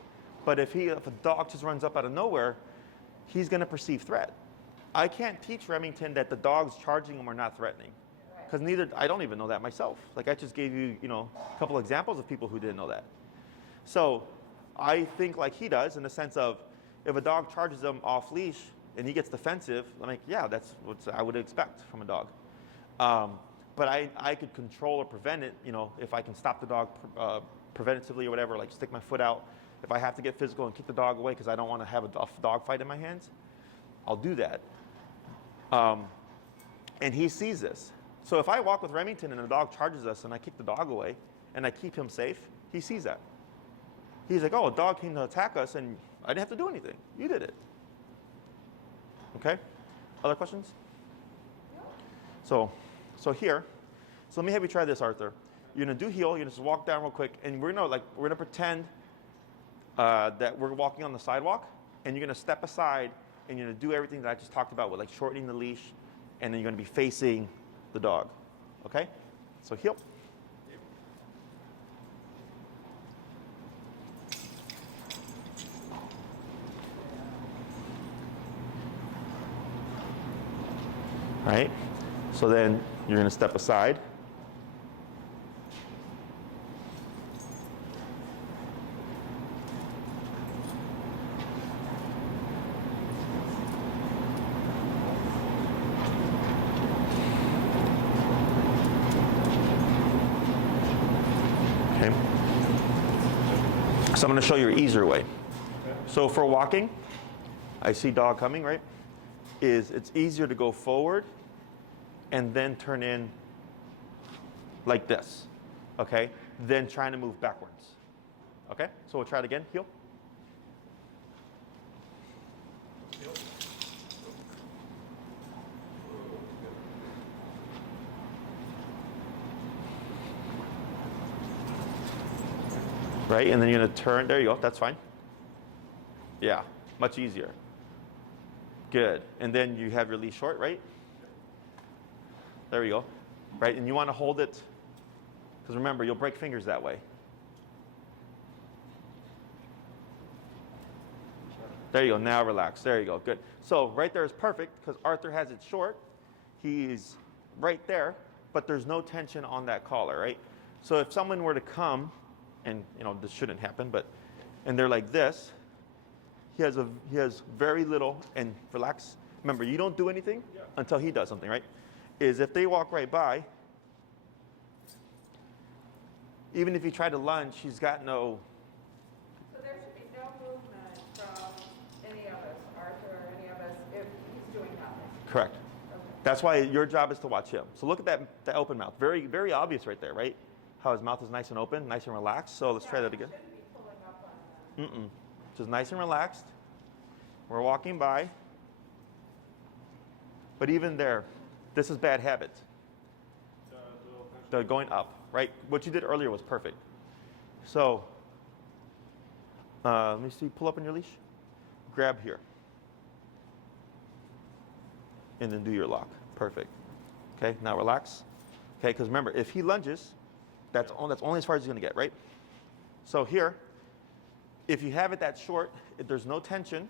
But if a dog just runs up out of nowhere, he's gonna perceive threat. I can't teach Remington that the dogs charging him are not threatening. Because I don't even know that myself. Like I just gave you, a couple examples of people who didn't know that. So I think like he does in the sense of if a dog charges him off leash, and he gets defensive, I'm like, yeah, that's what I would expect from a dog. But I could control or prevent it, you know, if I can stop the dog preventatively or whatever, like stick my foot out. If I have to get physical and kick the dog away because I don't want to have a dog fight in my hands, I'll do that. And he sees this. So if I walk with Remington and a dog charges us and I kick the dog away and I keep him safe, he sees that. He's like, oh, a dog came to attack us and I didn't have to do anything. You did it. Okay? Other questions? So here, so let me have you try this, Arthur. You're gonna do heel. You're gonna just walk down real quick, and we're gonna pretend that we're walking on the sidewalk, and you're gonna step aside, and you're gonna do everything that I just talked about with like shortening the leash, and then you're gonna be facing the dog. Okay? So heel. All right? So then you're going to step aside. Okay. So I'm going to show you an easier way. So for walking, I see dog coming, right? It's easier to go forward and then turn in like this, okay? Then trying to move backwards, okay? So we'll try it again, heel. Right, and then you're gonna turn, there you go, that's fine. Yeah, much easier. Good, and then you have your leash short, right? There we go, right? And you want to hold it, because remember, you'll break fingers that way. There you go, now relax, there you go, good. So right there is perfect, because Arthur has it short. He's right there, but there's no tension on that collar, right? So if someone were to come, and you know, this shouldn't happen, and they're like this, he has very little, and relax. Remember, you don't do anything until he does something, right? Is if they walk right by, even if you try to lunge, he's got no. So there should be no movement from any of us, Arthur or any of us, if he's doing nothing. Correct. Okay. That's why your job is to watch him. So look at that open mouth. Very, very obvious right there, right? How his mouth is nice and open, nice and relaxed. So let's try that again. Shouldn't be pulling up on them. Just nice and relaxed. We're walking by. But even there, this is bad habit. The going up, right? What you did earlier was perfect. So, let me see, pull up on your leash. Grab here. And then do your lock. Perfect. Okay, now relax. Okay, because remember, if he lunges, that's only as far as he's gonna get, right? So here, if you have it that short, there's no tension.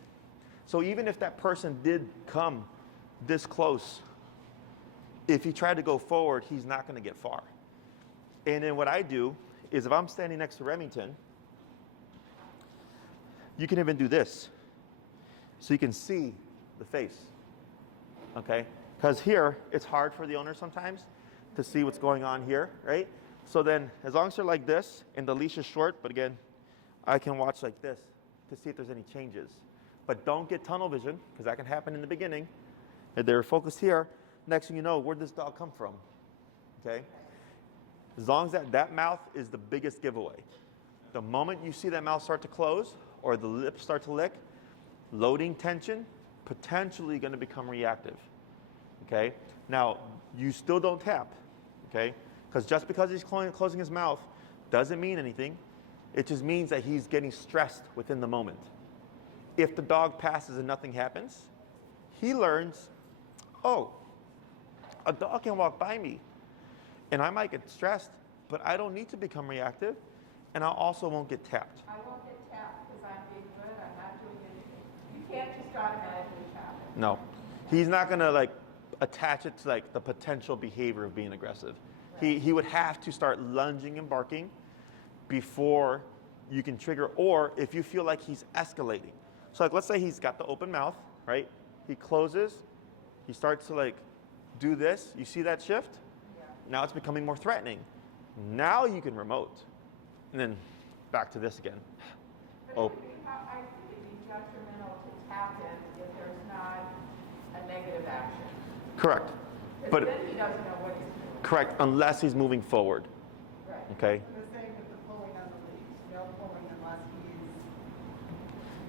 So even if that person did come this close, if he tried to go forward, he's not going to get far. And then what I do is if I'm standing next to Remington, you can even do this. So you can see the face, okay? Because here, it's hard for the owner sometimes to see what's going on here, right? So then, as long as they're like this, and the leash is short, but again, I can watch like this to see if there's any changes. But don't get tunnel vision, because that can happen in the beginning. If they're focused here, next thing you know, where'd this dog come from? Okay? As long as that mouth is the biggest giveaway. The moment you see that mouth start to close or the lips start to lick, loading tension, potentially going to become reactive. Okay? Now, you still don't tap. Okay? Because just because he's closing his mouth doesn't mean anything. It just means that he's getting stressed within the moment. If the dog passes and nothing happens, he learns, oh, a dog can walk by me, and I might get stressed, but I don't need to become reactive, and I also won't get tapped. I won't get tapped because I'm being good, I'm not doing anything. You can't just automatically tap it. No. He's not going to like attach it to like the potential behavior of being aggressive. Right. He would have to start lunging and barking before you can trigger, or if you feel like he's escalating. So like, let's say he's got the open mouth, right? he closes, he starts to like do this. You see that shift? Yeah. Now it's becoming more threatening. Now you can remote. And then back to this again. But Oh. I think it'd be detrimental to tap in if there's not a negative action. Correct. Because But then he doesn't know what he's doing. correct, unless he's moving forward. Right. Okay? The same with the pulling on the leash. No pulling unless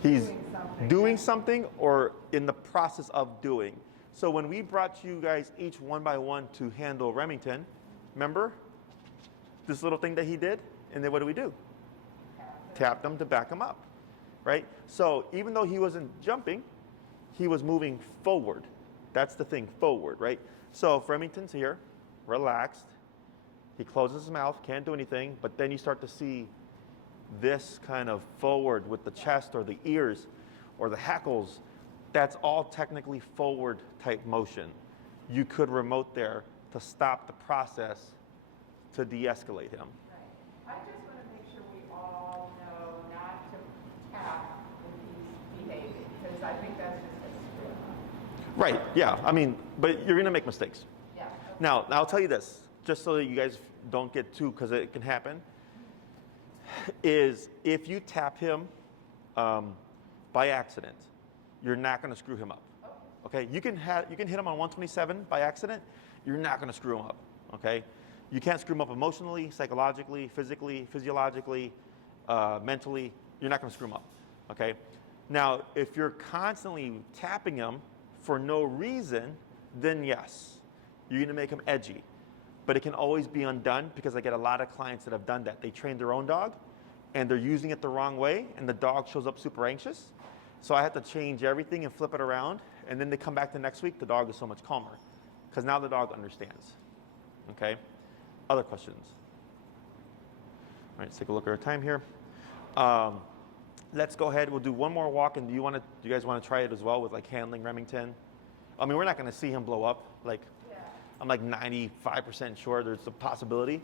He's doing something. doing something or in the process of doing. So when we brought you guys each one by one to handle Remington, remember this little thing that he did? And then what do? Tap them to back him up, right? So even though he wasn't jumping, he was moving forward. That's the thing, forward, right? So if Remington's here, relaxed, he closes his mouth, can't do anything, but then you start to see this kind of forward with the chest or the ears or the hackles. That's all technically forward type motion. You could remote there to stop the process to de-escalate him. Right. I just want to make sure we all know not to tap when he's behaving, because I think that's just going to screw him up. Right, yeah, I mean, but you're gonna make mistakes. Yeah. Now, I'll tell you this, just so that you guys don't get too, because it can happen, is if you tap him by accident, you're not going to screw him up. Okay, you can hit him on 127 by accident, you're not going to screw him up. Okay, you can't screw him up emotionally, psychologically, physically, physiologically, mentally. You're not going to screw him up. Okay, now if you're constantly tapping him for no reason, then yes, you're going to make him edgy. But it can always be undone because I get a lot of clients that have done that. They train their own dog and they're using it the wrong way and the dog shows up super anxious. So I have to change everything and flip it around. And then they come back the next week, the dog is so much calmer because now the dog understands. Okay? Other questions? All right, let's take a look at our time here. Let's go ahead. We'll do one more walk. And do you guys want to try it as well with like handling Remington? I mean, we're not going to see him blow up. Like, Yeah. I'm like 95% sure there's a possibility.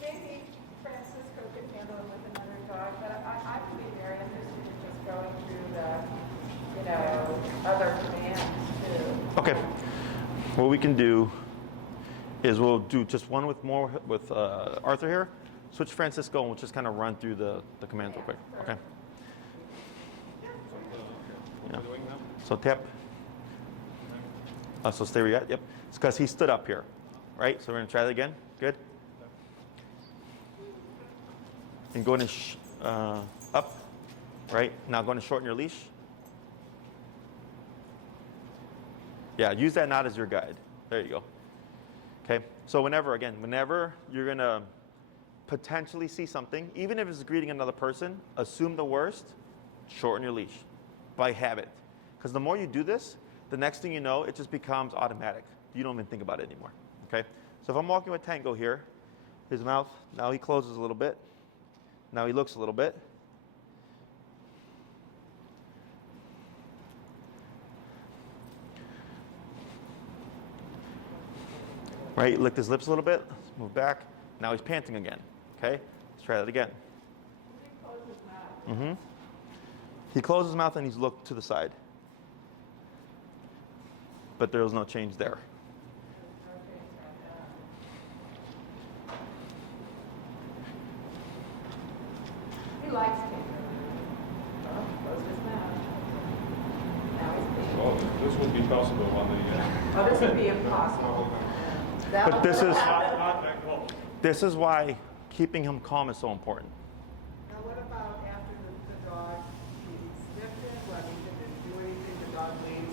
Maybe Francisco could handle it with another dog, but I would be very interested in just going through the, other commands too. Okay. What we can do is we'll do just one with Arthur here. Switch Francisco and we'll just kind of run through the commands real quick. Okay. Yeah. So tap. So stay where you're at. Yep. It's because he stood up here, right? So we're gonna try that again. Good. And go up, right? Now going to shorten your leash. Yeah, use that knot as your guide. There you go. Okay. So whenever you're gonna potentially see something, even if it's greeting another person, assume the worst, shorten your leash by habit. Because the more you do this, the next thing you know, it just becomes automatic. You don't even think about it anymore. Okay? So if I'm walking with Tango here, his mouth, now he closes a little bit. Now he looks a little bit. Right? He licked his lips a little bit. Let's move back. Now he's panting again. Okay? Let's try that again. Mm-hmm. He closed his mouth and he's looked to the side. But there was no change there. He likes Tango. Oh, closed his mouth. Now he's peeing. Well, this would be possible on the. Oh, this would be impossible. But this is Not back home. this is why keeping him calm is so important. Now what about after the dog, he sniffed it, well, he didn't do anything, the dog leaves,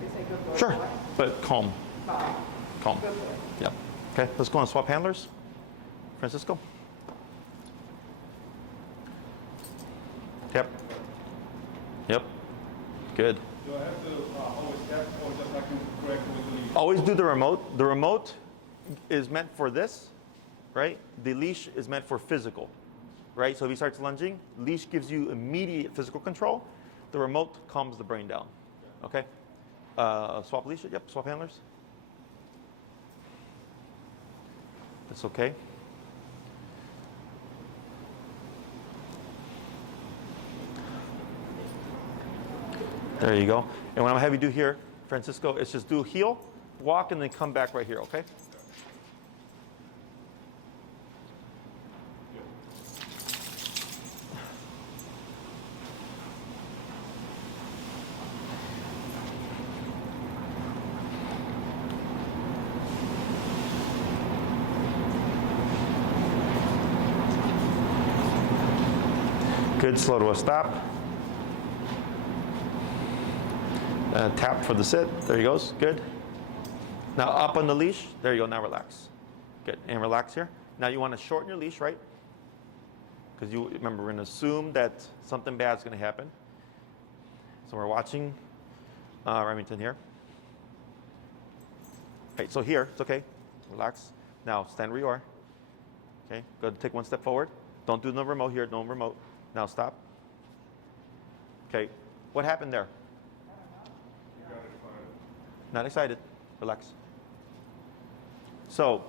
they say good boy? Sure. What? But calm. Fine. Calm. Good boy. Yep. Okay, let's go on swap handlers. Francisco. Yep. Yep. Good. Do I have to always tap or just I can correct with the leash? Always do the remote. The remote is meant for this, right? The leash is meant for physical, right? So if he starts lunging, leash gives you immediate physical control. The remote calms the brain down. Okay? Swap leash. Yep. Swap handlers. That's okay. There you go. And what I'm gonna have you do here, Francisco, is just do heel, walk, and then come back right here, okay? Good, slow to a stop. Tap for the sit, there he goes, good. Now up on the leash, there you go, now relax. Good, and relax here. Now you want to shorten your leash, right? Because you remember, we're going to assume that something bad is going to happen. So we're watching Remington here. Okay, so here, it's okay, relax. Now stand where you are. Okay, go ahead and take one step forward. Don't do no remote here, no remote. Now stop. Okay, what happened there? You got excited. Not excited. Relax. So,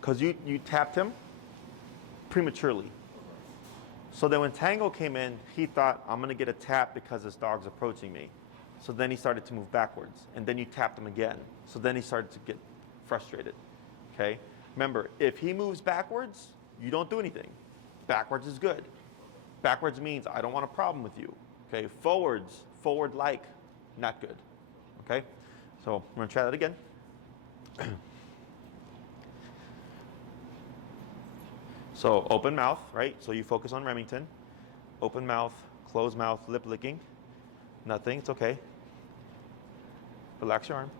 because you tapped him prematurely. So then when Tango came in, he thought, I'm going to get a tap because this dog's approaching me. So then he started to move backwards. And then you tapped him again. So then he started to get frustrated. Okay? Remember, if he moves backwards, you don't do anything. Backwards is good. Backwards means I don't want a problem with you. Okay? Forwards, forward-like, not good. Okay? So we're going to try that again. So open mouth, right? So you focus on Remington. Open mouth, closed mouth, lip licking. Nothing, it's okay. Relax your arm.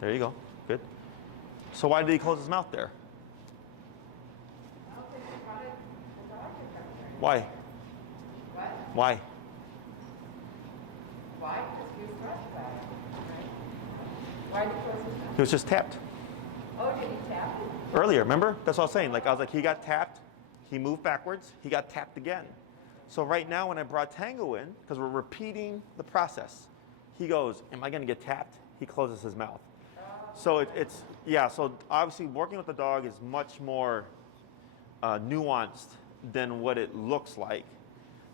There you go, good. So why did he close his mouth there? Why? What? Why? Why? Because he was stressed about it, right? Why did he close his mouth? He was just tapped. Oh, did he tap it? Earlier, remember? That's what I was saying. Like, I was like, he got tapped, he moved backwards, he got tapped again. So right now when I brought Tango in, because we're repeating the process, he goes, am I going to get tapped? He closes his mouth. So yeah, so obviously working with the dog is much more nuanced than what it looks like.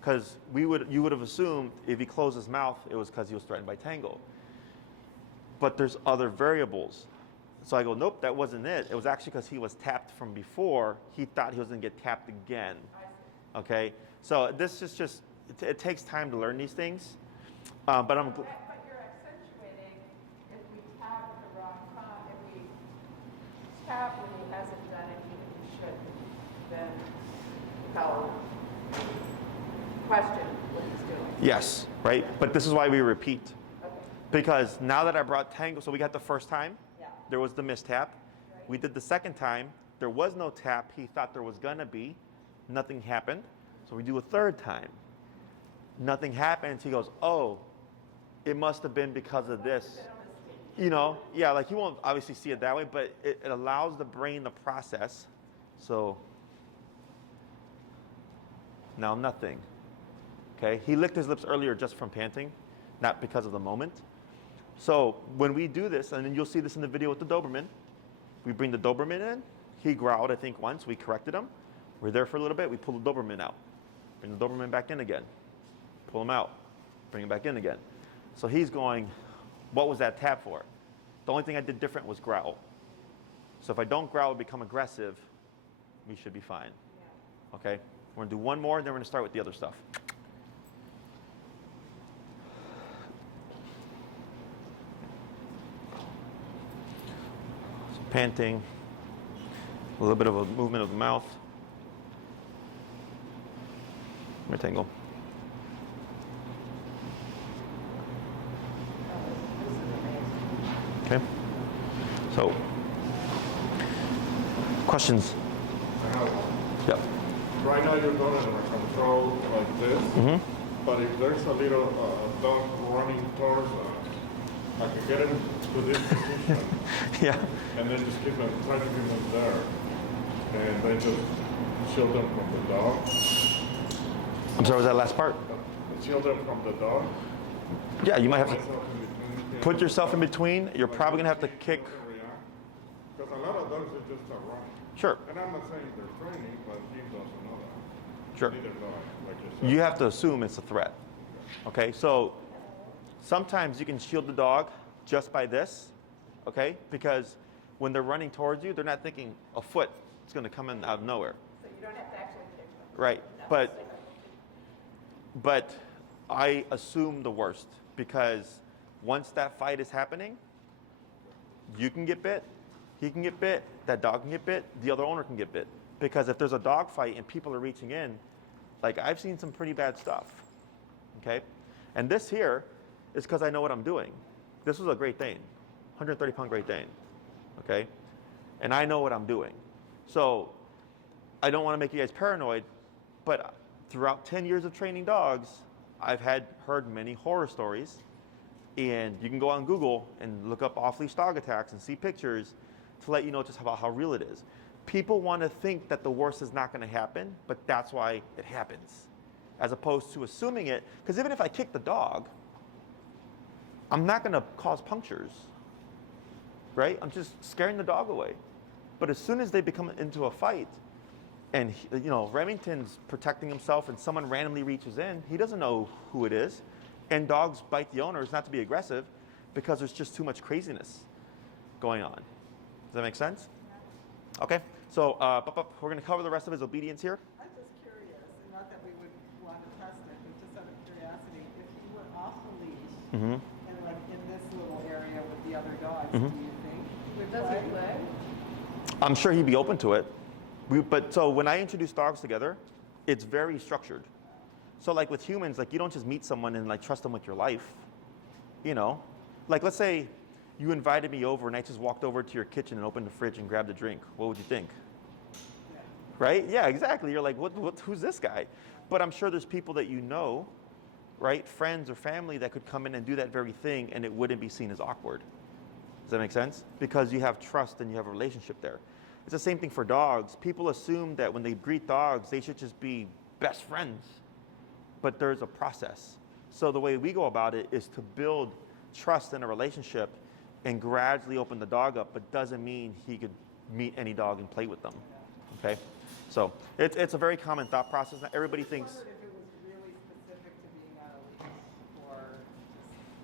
Because you would have assumed if he closed his mouth, it was because he was threatened by Tango. But there's other variables. So I go, nope, that wasn't it. It was actually because he was tapped from before. He thought he was going to get tapped again. Okay? So this is just, it takes time to learn these things. But I'm... But you're accentuating if we tap at the wrong time, if we tap when he hasn't done anything he should, then he'll question what he's doing. Yes, right? But this is why we repeat. Okay. Because now that I brought Tango, so we got the first time, Yeah. there was the mistap. Right. We did the second time, there was no tap. He thought there was gonna be. Nothing happened. So we do a third time. Nothing happens. He goes, oh, it must have been because of this. You know, yeah, like he won't obviously see it that way, but it allows the brain to process. So now nothing. Okay, he licked his lips earlier just from panting, not because of the moment. So when we do this, and then you'll see this in the video with the Doberman, we bring the Doberman in. He growled, I think, once. We corrected him. We're there for a little bit. We pull the Doberman out. Bring the Doberman back in again. Pull him out. Bring him back in again. So he's going, what was that tap for? The only thing I did different was growl. So if I don't growl or become aggressive, we should be fine. Okay? We're going to do one more, and then we're going to start with the other stuff. So panting, a little bit of a movement of the mouth. Rectangle. Okay. So, questions? I have, Yep. right now you're going in a control like this, but if there's a little dog running towards, I can get him to this position Yeah. and then just keep him, try to keep him there, and then just shield them from the dog. I'm sorry, was that last part? Shield them from the dog. Yeah, you might have to Myself in between. put yourself in between. You're probably going to have to kick. Because a lot of dogs are just running. Sure. And I'm not saying they're training, but he doesn't know that. Sure. Neither do I, like you said. You have to assume it's a threat. Okay, so Sometimes you can shield the dog just by this, okay? Because when they're running towards you, they're not thinking a foot is going to come in out of nowhere. So you don't have to actually kick them. Right, but I assume the worst because once that fight is happening, you can get bit, he can get bit, that dog can get bit, the other owner can get bit. Because if there's a dog fight and people are reaching in, like I've seen some pretty bad stuff, okay? And this here is because I know what I'm doing. This was a Great Dane, 130-pound Great Dane, okay? And I know what I'm doing. So I don't want to make you guys paranoid, but throughout 10 years of training dogs, I've heard many horror stories. And you can go on Google and look up off-leash dog attacks and see pictures to let you know just about how real it is. People want to think that the worst is not going to happen, but that's why it happens, as opposed to assuming it. Because even if I kick the dog, I'm not going to cause punctures, right? I'm just scaring the dog away. But as soon as they become into a fight, and Remington's protecting himself, and someone randomly reaches in, he doesn't know who it is. And dogs bite the owners, not to be aggressive, because there's just too much craziness going on. Does that make sense? Okay, so we're going to cover the rest of his obedience here. I'm just curious, and not that we would want to test it, but just out of curiosity, if he were off the leash and like in this little area with the other dogs, do you think he would Does play? he play? I'm sure he'd be open to it. So when I introduce dogs together, it's very structured. So like with humans, like you don't just meet someone and like trust them with your life, Like let's say you invited me over and I just walked over to your kitchen and opened the fridge and grabbed a drink. What would you think? Yeah. Right? Yeah, exactly. You're like, who's this guy? But I'm sure there's people that you know, right? Friends or family that could come in and do that very thing and it wouldn't be seen as awkward. Does that make sense? Because you have trust and you have a relationship there. It's the same thing for dogs. People assume that when they greet dogs, they should just be best friends. But there's a process. So the way we go about it is to build trust in a relationship and gradually open the dog up, but doesn't mean he could meet any dog and play with them. Okay? So it's a very common thought process. Not everybody thinks I wondered if it was really specific to being on a leash or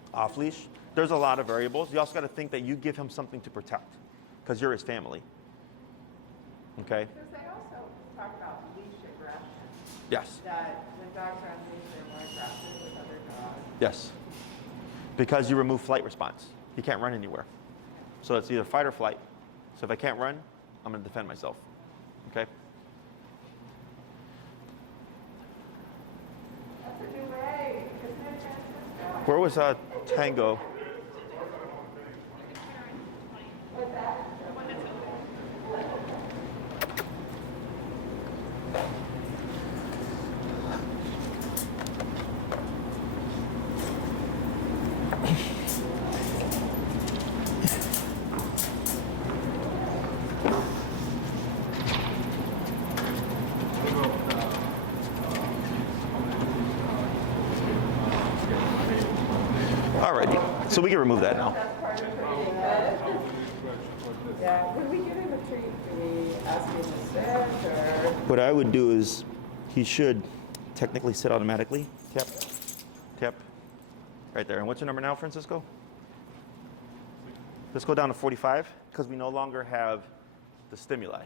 just off leash. There's a lot of variables. You also got to think that you give him something to protect because you're his family. Okay? Because they also talk about leash aggression. Yes. That when dogs are on leash, they're more aggressive with other dogs. Yes. Because you remove flight response. He can't run anywhere. So it's either fight or flight. So if I can't run, I'm going to defend myself. Okay? That's a new way, isn't it, Francisco? Where was Tango? What's that? Alrighty. So we can remove that now. That's part of treating, good. Yeah, when we give him a treat, do we ask him to sit, or? What I would do is he should technically sit automatically. Tap. Tap. Right there. And what's your number now, Francisco? Let's go down to 45 because we no longer have the stimuli.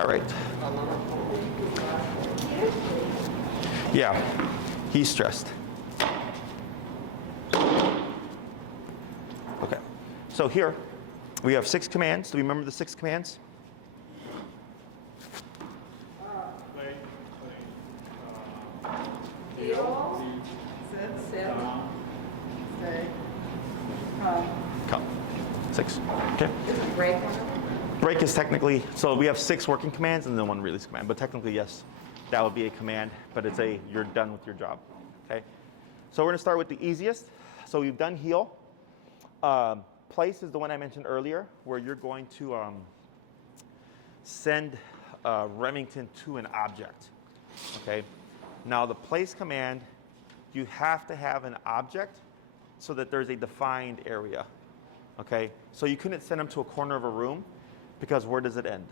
All right. Yeah, he's stressed. Okay, so here we have 6 commands. Do we remember the 6 commands? Play, Heel, sit, sit, stay, come. Come. 6. Okay. isn't break one of them? Break is technically, so we have 6 working commands and then 1 release command. But technically, yes, that would be a command, but it's you're done with your job. Okay. So we're gonna start with the easiest. So we've done heel. Place is the one I mentioned earlier, where you're going to send Remington to an object. Okay. Now the place command, you have to have an object so that there's a defined area. Okay? So you couldn't send him to a corner of a room because where does it end?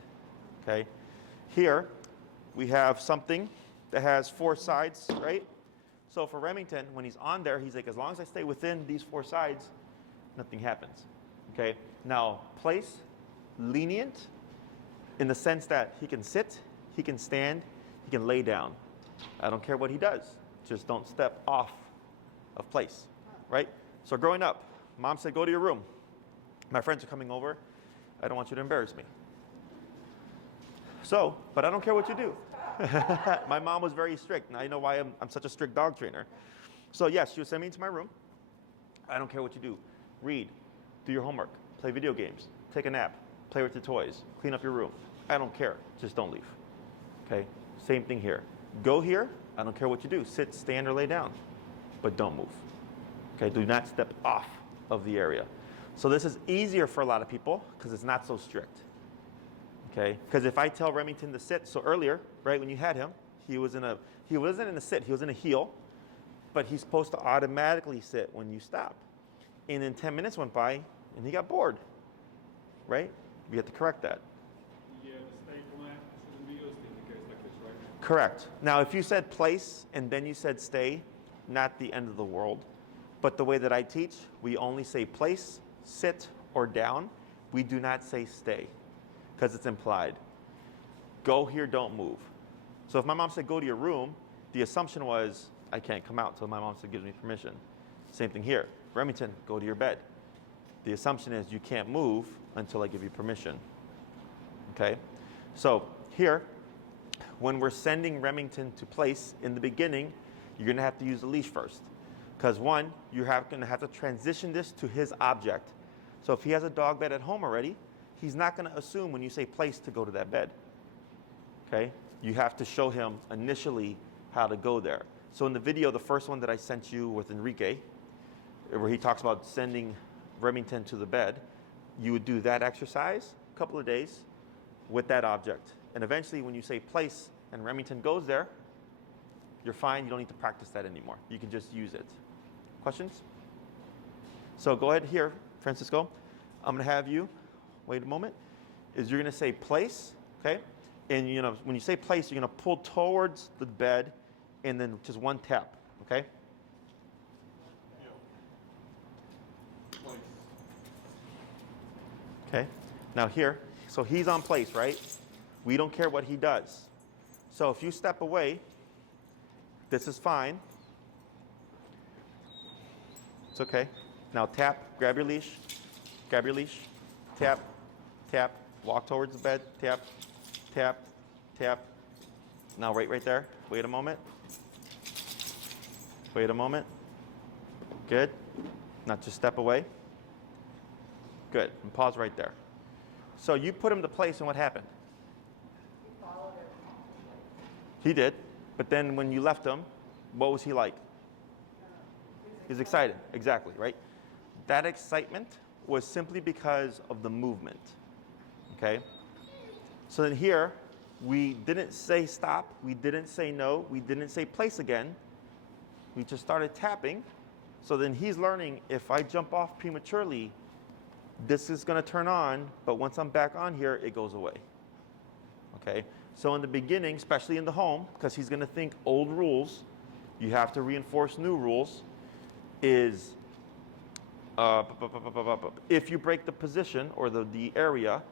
Okay? Here, we have something that has 4 sides, right? So for Remington, when he's on there, he's like, as long as I stay within these 4 sides, nothing happens. Okay? Now, place, lenient, in the sense that he can sit, he can stand, he can lay down. I don't care what he does. Just don't step off of place, right? So growing up, mom said, go to your room. My friends are coming over. I don't want you to embarrass me. So, but I don't care what you do. My mom was very strict, and I know why I'm such a strict dog trainer. So yes, she would send me into my room. I don't care what you do. Read, do your homework, play video games, take a nap, play with your toys, clean up your room. I don't care, just don't leave. Okay, same thing here. Go here, I don't care what you do. Sit, stand, or lay down, but don't move. Okay, do not step off of the area. So this is easier for a lot of people because it's not so strict. Okay, because if I tell Remington to sit, so earlier, right, when you had him, he wasn't in a sit, he was in a heel, but he's supposed to automatically sit when you stop. And then 10 minutes went by and he got bored, right? We have to correct that. Yeah, the stay command shouldn't be used in the case like this, right? Correct. Now, if you said place and then you said stay, not the end of the world. But the way that I teach, we only say place, sit, or down. We do not say stay because it's implied. Go here, don't move. So if my mom said go to your room, the assumption was I can't come out until my mom said gives me permission. Same thing here. Remington, go to your bed. The assumption is you can't move until I give you permission. Okay? So here, when we're sending Remington to place in the beginning, you're going to have to use the leash first. Because one, you're going to have to transition this to his object. So if he has a dog bed at home already, he's not going to assume when you say place to go to that bed. Okay? You have to show him initially how to go there. So in the video, the first one that I sent you with Enrique, where he talks about sending Remington to the bed, you would do that exercise a couple of days with that object. And eventually when you say place and Remington goes there, you're fine. You don't need to practice that anymore. You can just use it. Questions? So go ahead here, Francisco. I'm going to have you, wait a moment, is you're going to say place, okay? And when you say place, you're going to pull towards the bed and then just one tap, okay? Place. Okay, now here, so he's on place, right? We don't care what he does. So if you step away, this is fine. It's okay. Now tap, grab your leash, tap, tap, walk towards the bed, tap, tap, tap. Now right there, wait a moment. Wait a moment. Good. Now just step away. Good, and pause right there. So you put him to place and what happened? He followed it. He did, but then when you left him, what was he like? He's excited, exactly, right? That excitement was simply because of the movement, okay? So then here, we didn't say stop, we didn't say no, we didn't say place again. We just started tapping. So then he's learning if I jump off prematurely, this is gonna turn on, but once I'm back on here, it goes away, okay? So in the beginning, especially in the home, because he's gonna think old rules, you have to reinforce new rules, is if you break the position or the area,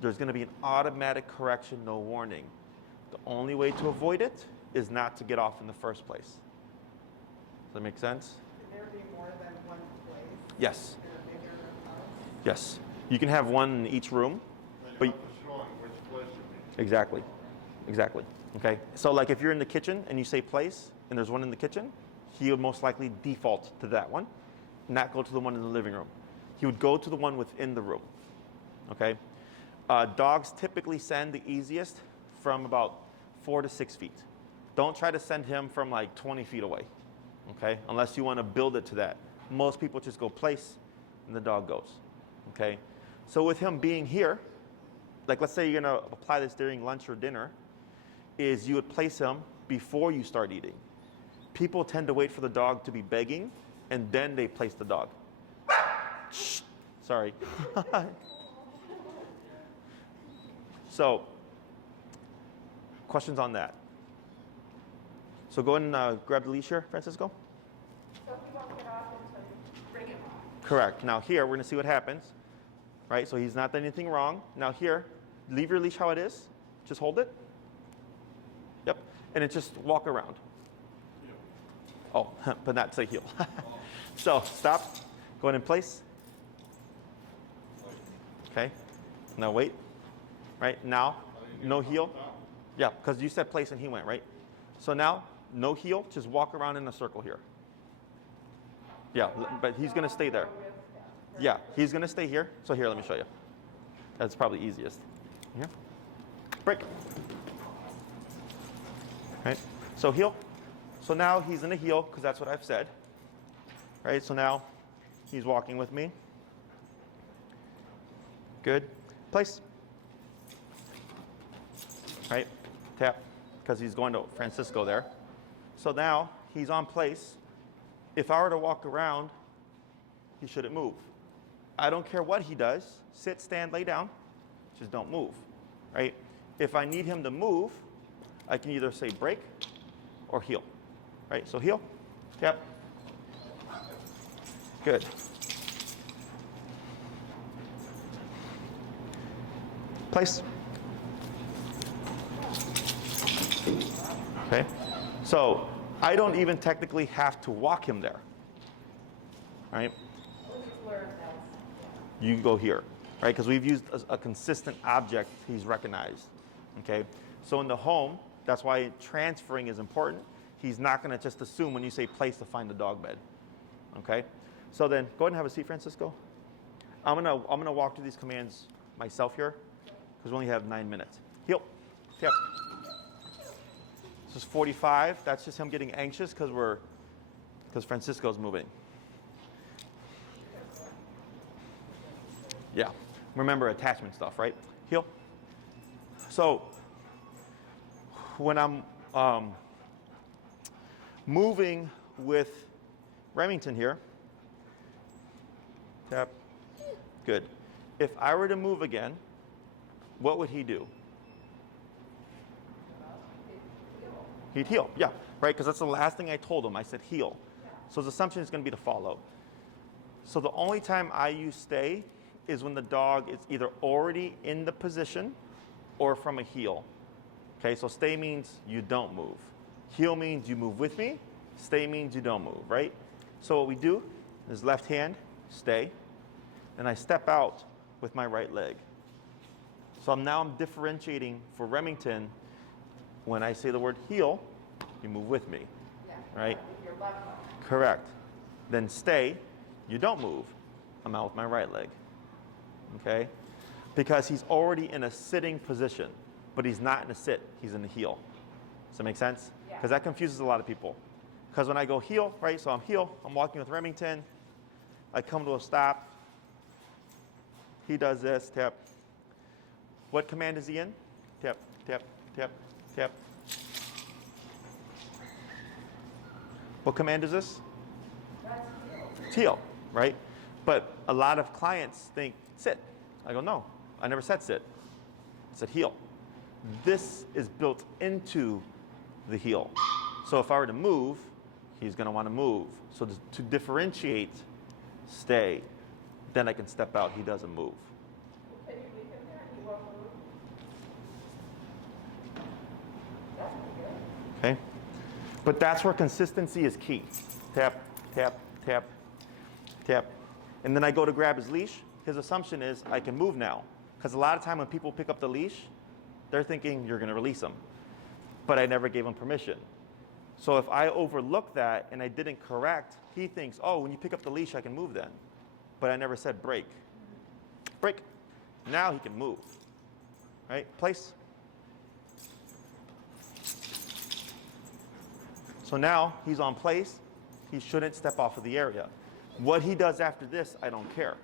there's gonna be an automatic correction, no warning. The only way to avoid it is not to get off in the first place. Does that make sense? Can there be more than one place? Yes. In a bigger house? Yes. You can have one in each room. But showing which place you mean. exactly. Exactly. Okay. So like if you're in the kitchen and you say place and there's one in the kitchen, he would most likely default to that one, not go to the one in the living room. He would go to the one within the room. Okay. Dogs typically send the easiest from about 4 to 6 feet. Don't try to send him from like 20 feet away. Okay, unless you want to build it to that. Most people just go place and the dog goes. Okay, so with him being here, like let's say you're going to apply this during lunch or dinner, is you would place him before you start eating. People tend to wait for the dog to be begging and then they place the dog. Shh. Sorry. So, questions on that? So go ahead and grab the leash here, Francisco. So he won't get off until you bring him off. Correct. Now here, we're going to see what happens. Right, so he's not done anything wrong. Now here, leave your leash how it is. Just hold it. Yep. And then just walk around. Oh, but not say heel. So stop. Go ahead and place. Okay. Now wait. Right, now, no heel. Yeah, because you said place and he went, right? So now, no heel. Just walk around in a circle here. Yeah, but he's going to stay there. Yeah, he's going to stay here. So here, let me show you. That's probably easiest. Here. Break. Right? So heel. So now he's in a heel because that's what I've said. Right? So now he's walking with me. Good. Place. Right? Tap. Because he's going to Francisco there. So now he's on place. If I were to walk around, he shouldn't move. I don't care what he does. Sit, stand, lay down. Just don't move. Right? If I need him to move, I can either say break or heel. Right? So heel. Tap. Good. Place. Okay. So I don't even technically have to walk him there. Right? You go here, right? Because we've used a consistent object he's recognized, okay? So in the home, that's why transferring is important. He's not going to just assume when you say place to find the dog bed, okay? So then go ahead and have a seat, Francisco. I'm gonna walk through these commands myself here because we only have 9 minutes. Heel, tap. This is 45. That's just him getting anxious because Francisco's moving. Yeah, remember attachment stuff, right? Heel. So when I'm moving with Remington here, tap, good. If I were to move again, what would he do? He'd heel, yeah, right? Because that's the last thing I told him. I said heel. So his assumption is going to be to follow. So the only time I use stay is when the dog is either already in the position or from a heel. Okay, so stay means you don't move. Heel means you move with me. Stay means you don't move, right? So what we do is left hand, stay, and I step out with my right leg. So I'm differentiating for Remington. When I say the word heel, you move with me, Yeah. right? With your left leg. Correct. Then stay, you don't move. I'm out with my right leg. Okay? Because he's already in a sitting position, but he's not in a sit, he's in the heel. Does that make sense? Yeah. Because that confuses a lot of people. Because when I go heel, right, so I'm heel, I'm walking with Remington, I come to a stop, he does this, tap. What command is he in? Tap, tap, tap, tap. What command is this? That's heel. It's heel, right? But a lot of clients think sit. I go, no, I never said sit. I said heel. This is built into the heel. So if I were to move, he's going to want to move. So to differentiate, stay. Then I can step out. He doesn't move. Can you leave him there and he won't move? That's pretty good. Okay? But that's where consistency is key. Tap, tap, tap, tap. And then I go to grab his leash. His assumption is I can move now. Because a lot of time when people pick up the leash, they're thinking you're going to release him. But I never gave him permission. So if I overlook that and I didn't correct, he thinks, oh, when you pick up the leash, I can move then. But I never said break. Break. Now he can move. Right? Place. So now he's on place. He shouldn't step off of the area. What he does after this, I don't care.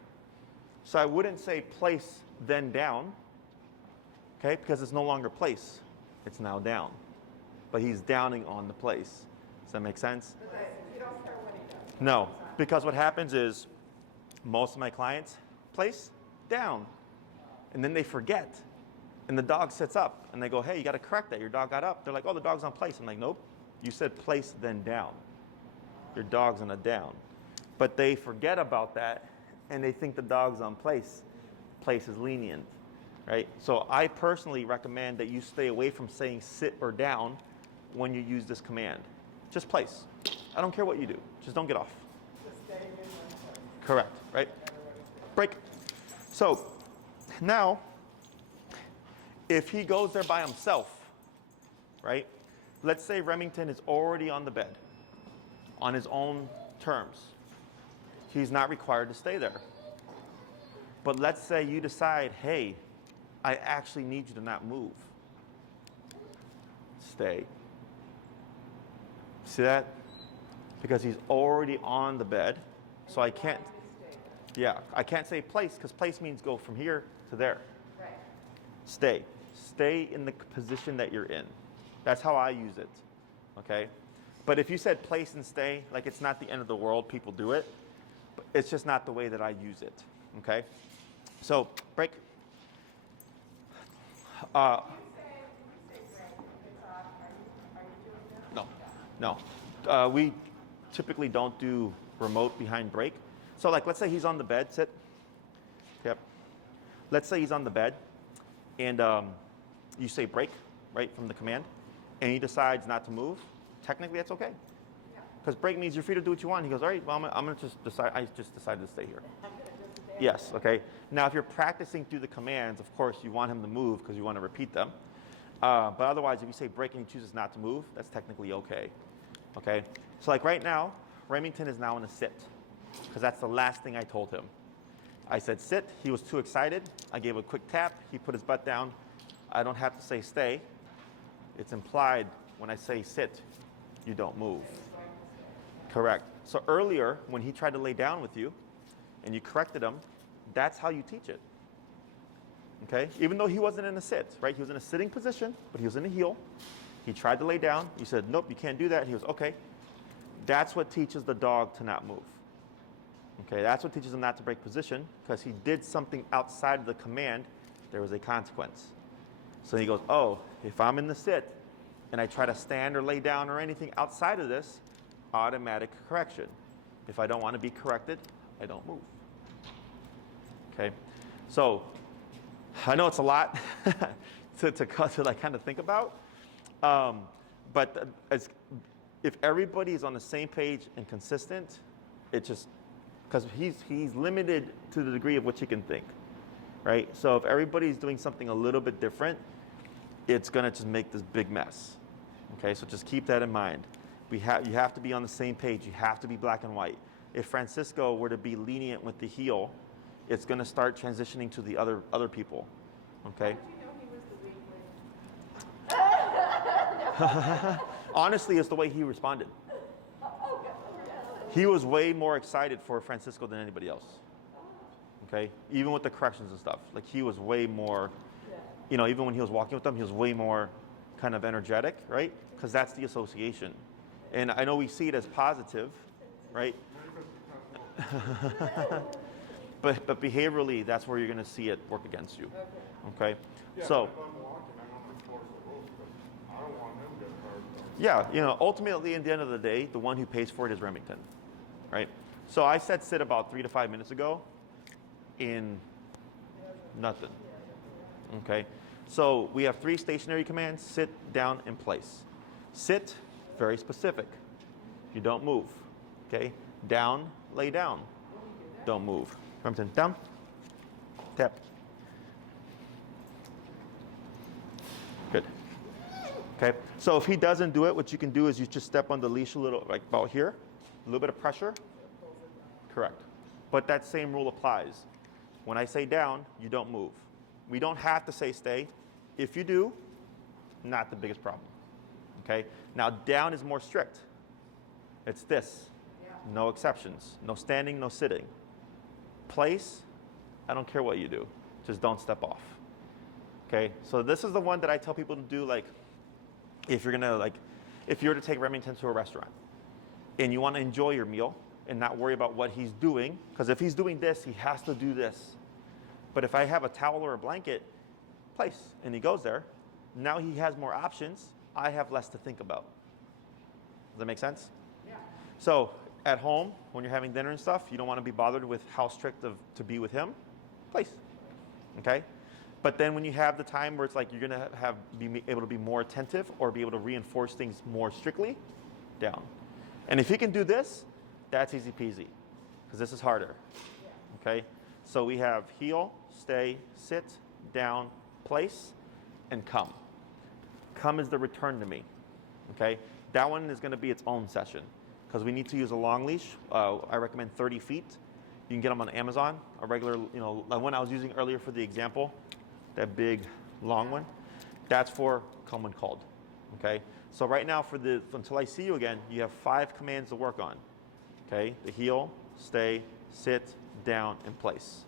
So I wouldn't say place, then down. Okay? Because it's no longer place. It's now down. But he's downing on the place. Does that make sense? But you don't care what he does. No, Because what happens is most of my clients place down, and then they forget. And the dog sits up, and they go, hey, you got to correct that. Your dog got up. They're like, oh, the dog's on place. I'm like, nope. You said place, then down. Your dog's on a down. But they forget about that, and they think the dog's on place. Place is lenient, right? So I personally recommend that you stay away from saying sit or down when you use this command. Just place. I don't care what you do. Just don't get off. Just staying in one place. Correct, right? Break. So now, if he goes there by himself, right? Let's say Remington is already on the bed on his own terms. He's not required to stay there. But let's say you decide, hey, I actually need you to not move. Stay. See that? Because he's already on the bed, so I can't, yeah, I can't say place, because place means go from here to there. Right. Stay. Stay in the position that you're in. That's how I use it, okay? But if you said place and stay, like it's not the end of the world, people do it. But it's just not the way that I use it, okay? So, break. You say break, it's off, are you doing that? No. We typically don't do remote behind break. So like, let's say he's on the bed, sit. Yep. Let's say he's on the bed, and you say break, right, from the command, and he decides not to move. Technically, that's okay. Because break means you're free to do what you want. He goes, all right, well, I'm going to just decide, I just decided to stay here. Yes, okay. Now, if you're practicing through the commands, of course, you want him to move because you want to repeat them. But otherwise, if you say break and he chooses not to move, that's technically okay. Okay? So like right now, Remington is now in a sit because that's the last thing I told him. I said sit. He was too excited. I gave a quick tap. He put his butt down. I don't have to say stay. It's implied when I say sit, you don't move. Correct. So earlier, when he tried to lay down with you and you corrected him, that's how you teach it. Okay? Even though he wasn't in a sit, right? He was in a sitting position, but he was in a heel. He tried to lay down. You said, nope, you can't do that. He was, okay. That's what teaches the dog to not move. Okay, that's what teaches him not to break position, because he did something outside of the command, there was a consequence. So he goes, oh, if I'm in the sit and I try to stand or lay down or anything outside of this, automatic correction. If I don't want to be corrected, I don't move. Okay, so I know it's a lot to like kind of think about, but if everybody is on the same page and consistent, it just, because he's limited to the degree of which he can think, right? So if everybody's doing something a little bit different, it's gonna just make this big mess. Okay, so just keep that in mind. You have to be on the same page. You have to be black and white. If Francisco were to be lenient with the heel, it's gonna start transitioning to the other people. Okay. How did you know he was the weak link? Honestly, it's the way he responded. He was way more excited for Francisco than anybody else. Okay, even with the corrections and stuff, like he was way more. You know, even when he was walking with them, he was way more kind of energetic, right? Because that's the association. And I know we see it as positive, right? but behaviorally, that's where you're going to see it work against you. Okay? Yeah, So. if I'm walking, I'm gonna enforce the rules, but I don't want him to get hurt. Yeah, you know, ultimately, at the end of the day, the one who pays for it is Remington, right? So I said sit about 3 to 5 minutes ago in nothing. Okay? So we have 3 stationary commands: sit, down, and place. Sit, very specific. You don't move. Okay? Down, lay down. Don't move. Remington, down, tap. Good. Okay? So if he doesn't do it, what you can do is you just step on the leash a little, like about here, a little bit of pressure. Correct. But that same rule applies. When I say down, you don't move. We don't have to say stay. If you do, not the biggest problem. Okay? Now down is more strict. It's this. No exceptions. No standing, no sitting. Place, I don't care what you do. Just don't step off. Okay? So this is the one that I tell people to do, like, if you're gonna, like, if you were to take Remington to a restaurant and you want to enjoy your meal and not worry about what he's doing. Because if he's doing this, he has to do this. But if I have a towel or a blanket, place, and he goes there, now he has more options. I have less to think about. Does that make sense? Yeah. So at home, when you're having dinner and stuff, you don't want to be bothered with how strict to be with him. Place. Okay? But then when you have the time where it's like you're going to be able to be more attentive or be able to reinforce things more strictly, down. And if he can do this, that's easy peasy, because this is harder. Okay? So we have heel, stay, sit, down, place, and come. Come is the return to me. Okay? That one is going to be its own session, because we need to use a long leash. I recommend 30 feet. You can get them on Amazon. A regular, the one I was using earlier for the example, that big long one, that's for come when called. Okay? So right now, until I see you again, you have 5 commands to work on. Okay? The heel, stay, sit, down, and place.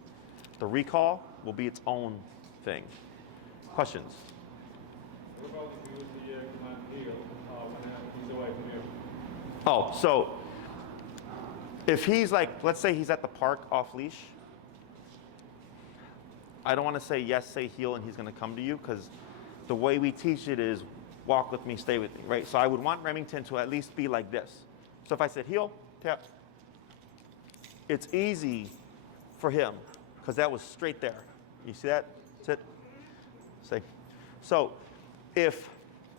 The recall will be its own thing. Questions? What about if you use the command heel when he's away from you? Oh, so if he's like, let's say he's at the park off leash, I don't want to say yes, say heel, and he's going to come to you, because the way we teach it is walk with me, stay with me, right? So I would want Remington to at least be like this. So if I said heel, tap, it's easy for him, because that was straight there. You see that? Sit, say. So if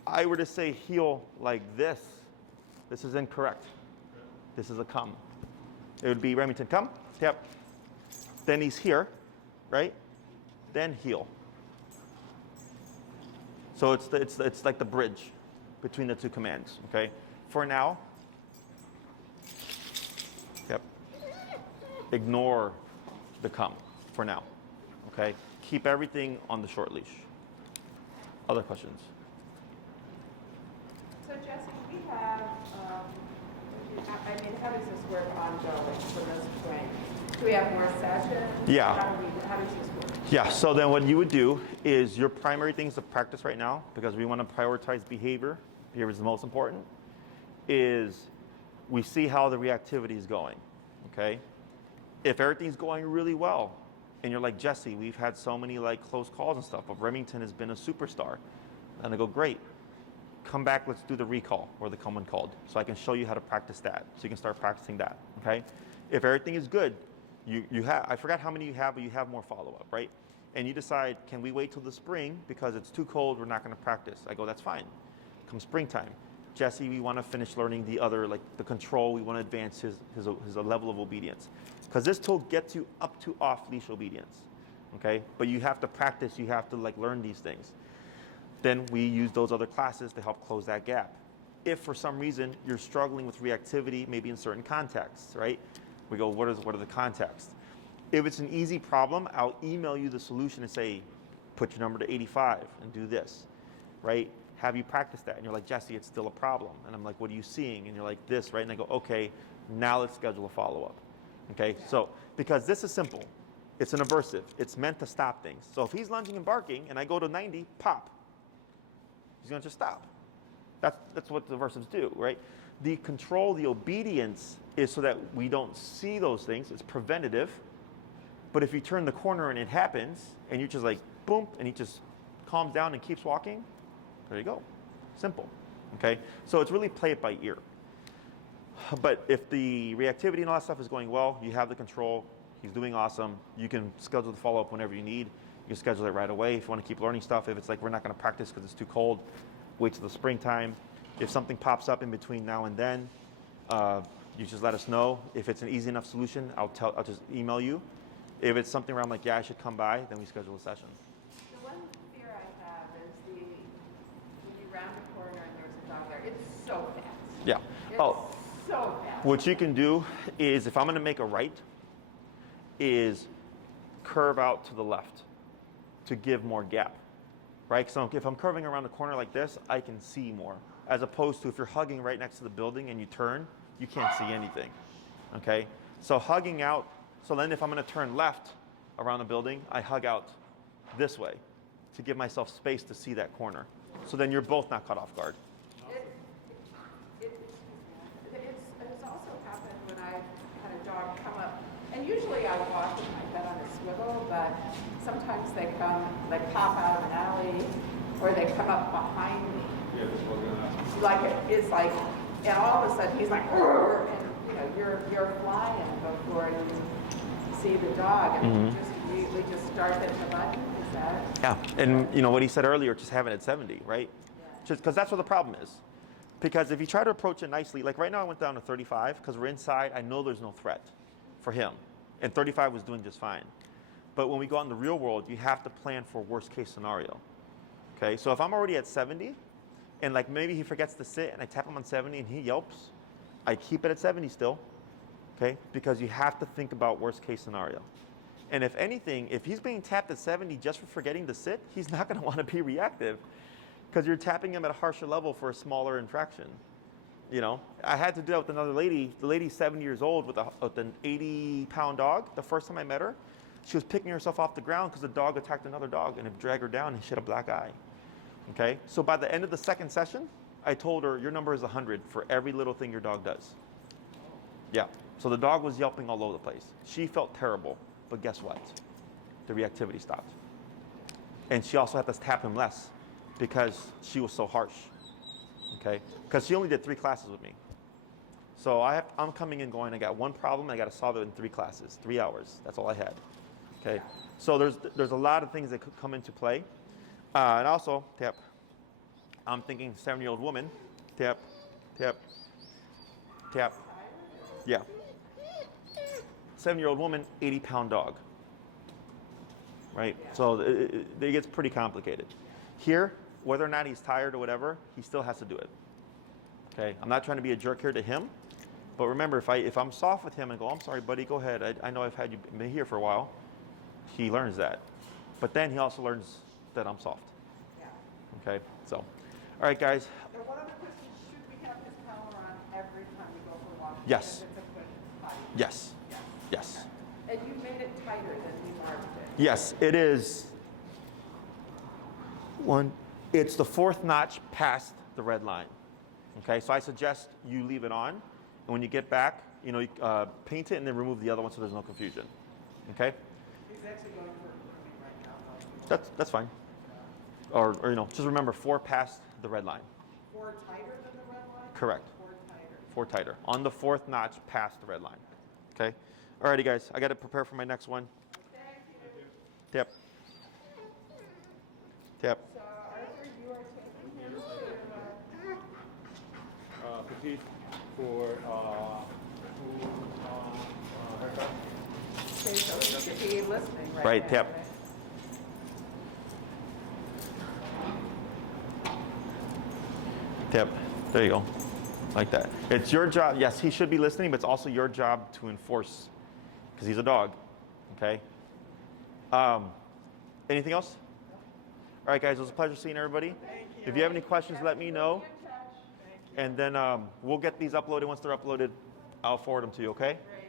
I were to say heel like this is incorrect. This is a come. It would be Remington, come, tap. Then he's here, right? Then heel. So it's like the bridge between the two commands, okay? For now, yep. Ignore the come for now, okay? Keep everything on the short leash. Other questions? So Jesse, we have, how does this work ongoing for this training? Do we have more sessions? Yeah. How does this work? Yeah, so then what you would do is your primary things to practice right now, because we want to prioritize behavior. Behavior is the most important, is we see how the reactivity is going, okay? If everything's going really well, and you're like, Jesse, we've had so many like close calls and stuff, but Remington has been a superstar. And I go, great. Come back, let's do the recall or the come when called, so I can show you how to practice that, so you can start practicing that, okay? If everything is good, you have, I forgot how many you have, but you have more follow-up, right? And you decide, can we wait till the spring because it's too cold, we're not gonna practice. I go, that's fine. Come springtime, Jesse, we wanna finish learning the other, like the control, we wanna advance his level of obedience. Because this tool gets you up to off-leash obedience, okay? But you have to practice, you have to like learn these things. Then we use those other classes to help close that gap. If for some reason you're struggling with reactivity, maybe in certain contexts, right? We go, what are the contexts? If it's an easy problem, I'll email you the solution and say, put your number to 85 and do this, right? Have you practice that? And you're like, Jesse, it's still a problem. And I'm like, what are you seeing? And you're like, this, right? And I go, okay, now let's schedule a follow-up. Okay, so because this is simple. It's an aversive. It's meant to stop things. So if he's lunging and barking and I go to 90, pop. He's gonna just stop. That's what the aversives do, right? The control, the obedience is so that we don't see those things. It's preventative. But if you turn the corner and it happens, and you just like, boom, and he just calms down and keeps walking, there you go. Simple, okay? So it's really play it by ear. But if the reactivity and all that stuff is going well, you have the control, he's doing awesome, you can schedule the follow-up whenever you need. You can schedule it right away if you want to keep learning stuff. If it's like, we're not going to practice because it's too cold, wait till the springtime. If something pops up in between now and then, you just let us know. If it's an easy enough solution, I'll just email you. If it's something where I'm like, yeah, I should come by, then we schedule a session. The one fear I have is when you round a corner and there's a dog there, it's so fast. Yeah. It's so fast. What you can do is, if I'm going to make a right, is curve out to the left to give more gap, right? So if I'm curving around the corner like this, I can see more. As opposed to if you're hugging right next to the building and you turn, you can't see anything, okay? So hugging out, so then if I'm gonna turn left around the building, I hug out this way to give myself space to see that corner. So then you're both not caught off guard. It's also happened when I've they pop out of an alley, or they come up behind me. Yeah, that's what we're gonna ask. Like it's like, and all of a sudden he's like, "Arr!" And you know, you're flying before you see the dog, and we just start hitting the button. Is that? Yeah, and you know what he said earlier, just have it at 70, right? Yeah. Just because that's what the problem is. Because if you try to approach it nicely, like right now I went down to 35 because we're inside, I know there's no threat for him. And 35 was doing just fine. But when we go out in the real world, you have to plan for worst case scenario. Okay, so if I'm already at 70 and like maybe he forgets to sit and I tap him on 70 and he yelps, I keep it at 70 still, okay? Because you have to think about worst case scenario. And if anything, if he's being tapped at 70 just for forgetting to sit, he's not gonna wanna be reactive because you're tapping him at a harsher level for a smaller infraction. You know, I had to do that with another lady. The lady's 70 years old with an 80-pound dog. The first time I met her, she was picking herself off the ground because the dog attacked another dog and it dragged her down and she had a black eye. Okay, so by the end of the second session, I told her your number is 100 for every little thing your dog does. Yeah, so the dog was yelping all over the place. She felt terrible, but guess what? The reactivity stopped. And she also had to tap him less because she was so harsh. Okay, because she only did 3 classes with me. So I'm coming in going, I got one problem, I got to solve it in 3 classes, 3 hours. That's all I had. Okay, so there's a lot of things that could come into play. And also, tap, I'm thinking 7-year-old woman, tap, tap, tap. Yeah. 7-year-old woman, 80-pound dog. Right? So it gets pretty complicated. Here, whether or not he's tired or whatever, he still has to do it. Okay? I'm not trying to be a jerk here to him, but remember, if I'm soft with him and go, I'm sorry, buddy, go ahead. I know I've had you been here for a while. He learns that. But then he also learns that I'm soft. Yeah. Okay? So, all right, guys. Now, one other question, should we have his collar on every time we go for a walk? Yes. If it's a push potty? Yes. Yes. Yes. And you made it tighter than we marked it. Yes, it is. It's the 4th notch past the red line. Okay, so I suggest you leave it on, and when you get back, you know, paint it and then remove the other one so there's no confusion. Okay, He's actually going for a grooming right now, though. that's fine. Or you know, just remember 4 past the red line. 4 tighter than the red line? Correct. 4 tighter. 4 tighter on the 4th notch past the red line. Okay. Alrighty, guys, I got to prepare for my next one. Thank you. Tap. Tap. So Arthur, you are taking him to, Petite for haircut. okay, so he should be listening right Right, now, tap. Tip. There you go. Like that. It's your job. Yes, he should be listening, but it's also your job to enforce because he's a dog. Okay? Anything else? All right, guys. It was a pleasure seeing everybody. If you have any questions, let me know. And then we'll get these uploaded. Once they're uploaded, I'll forward them to you, okay? Great.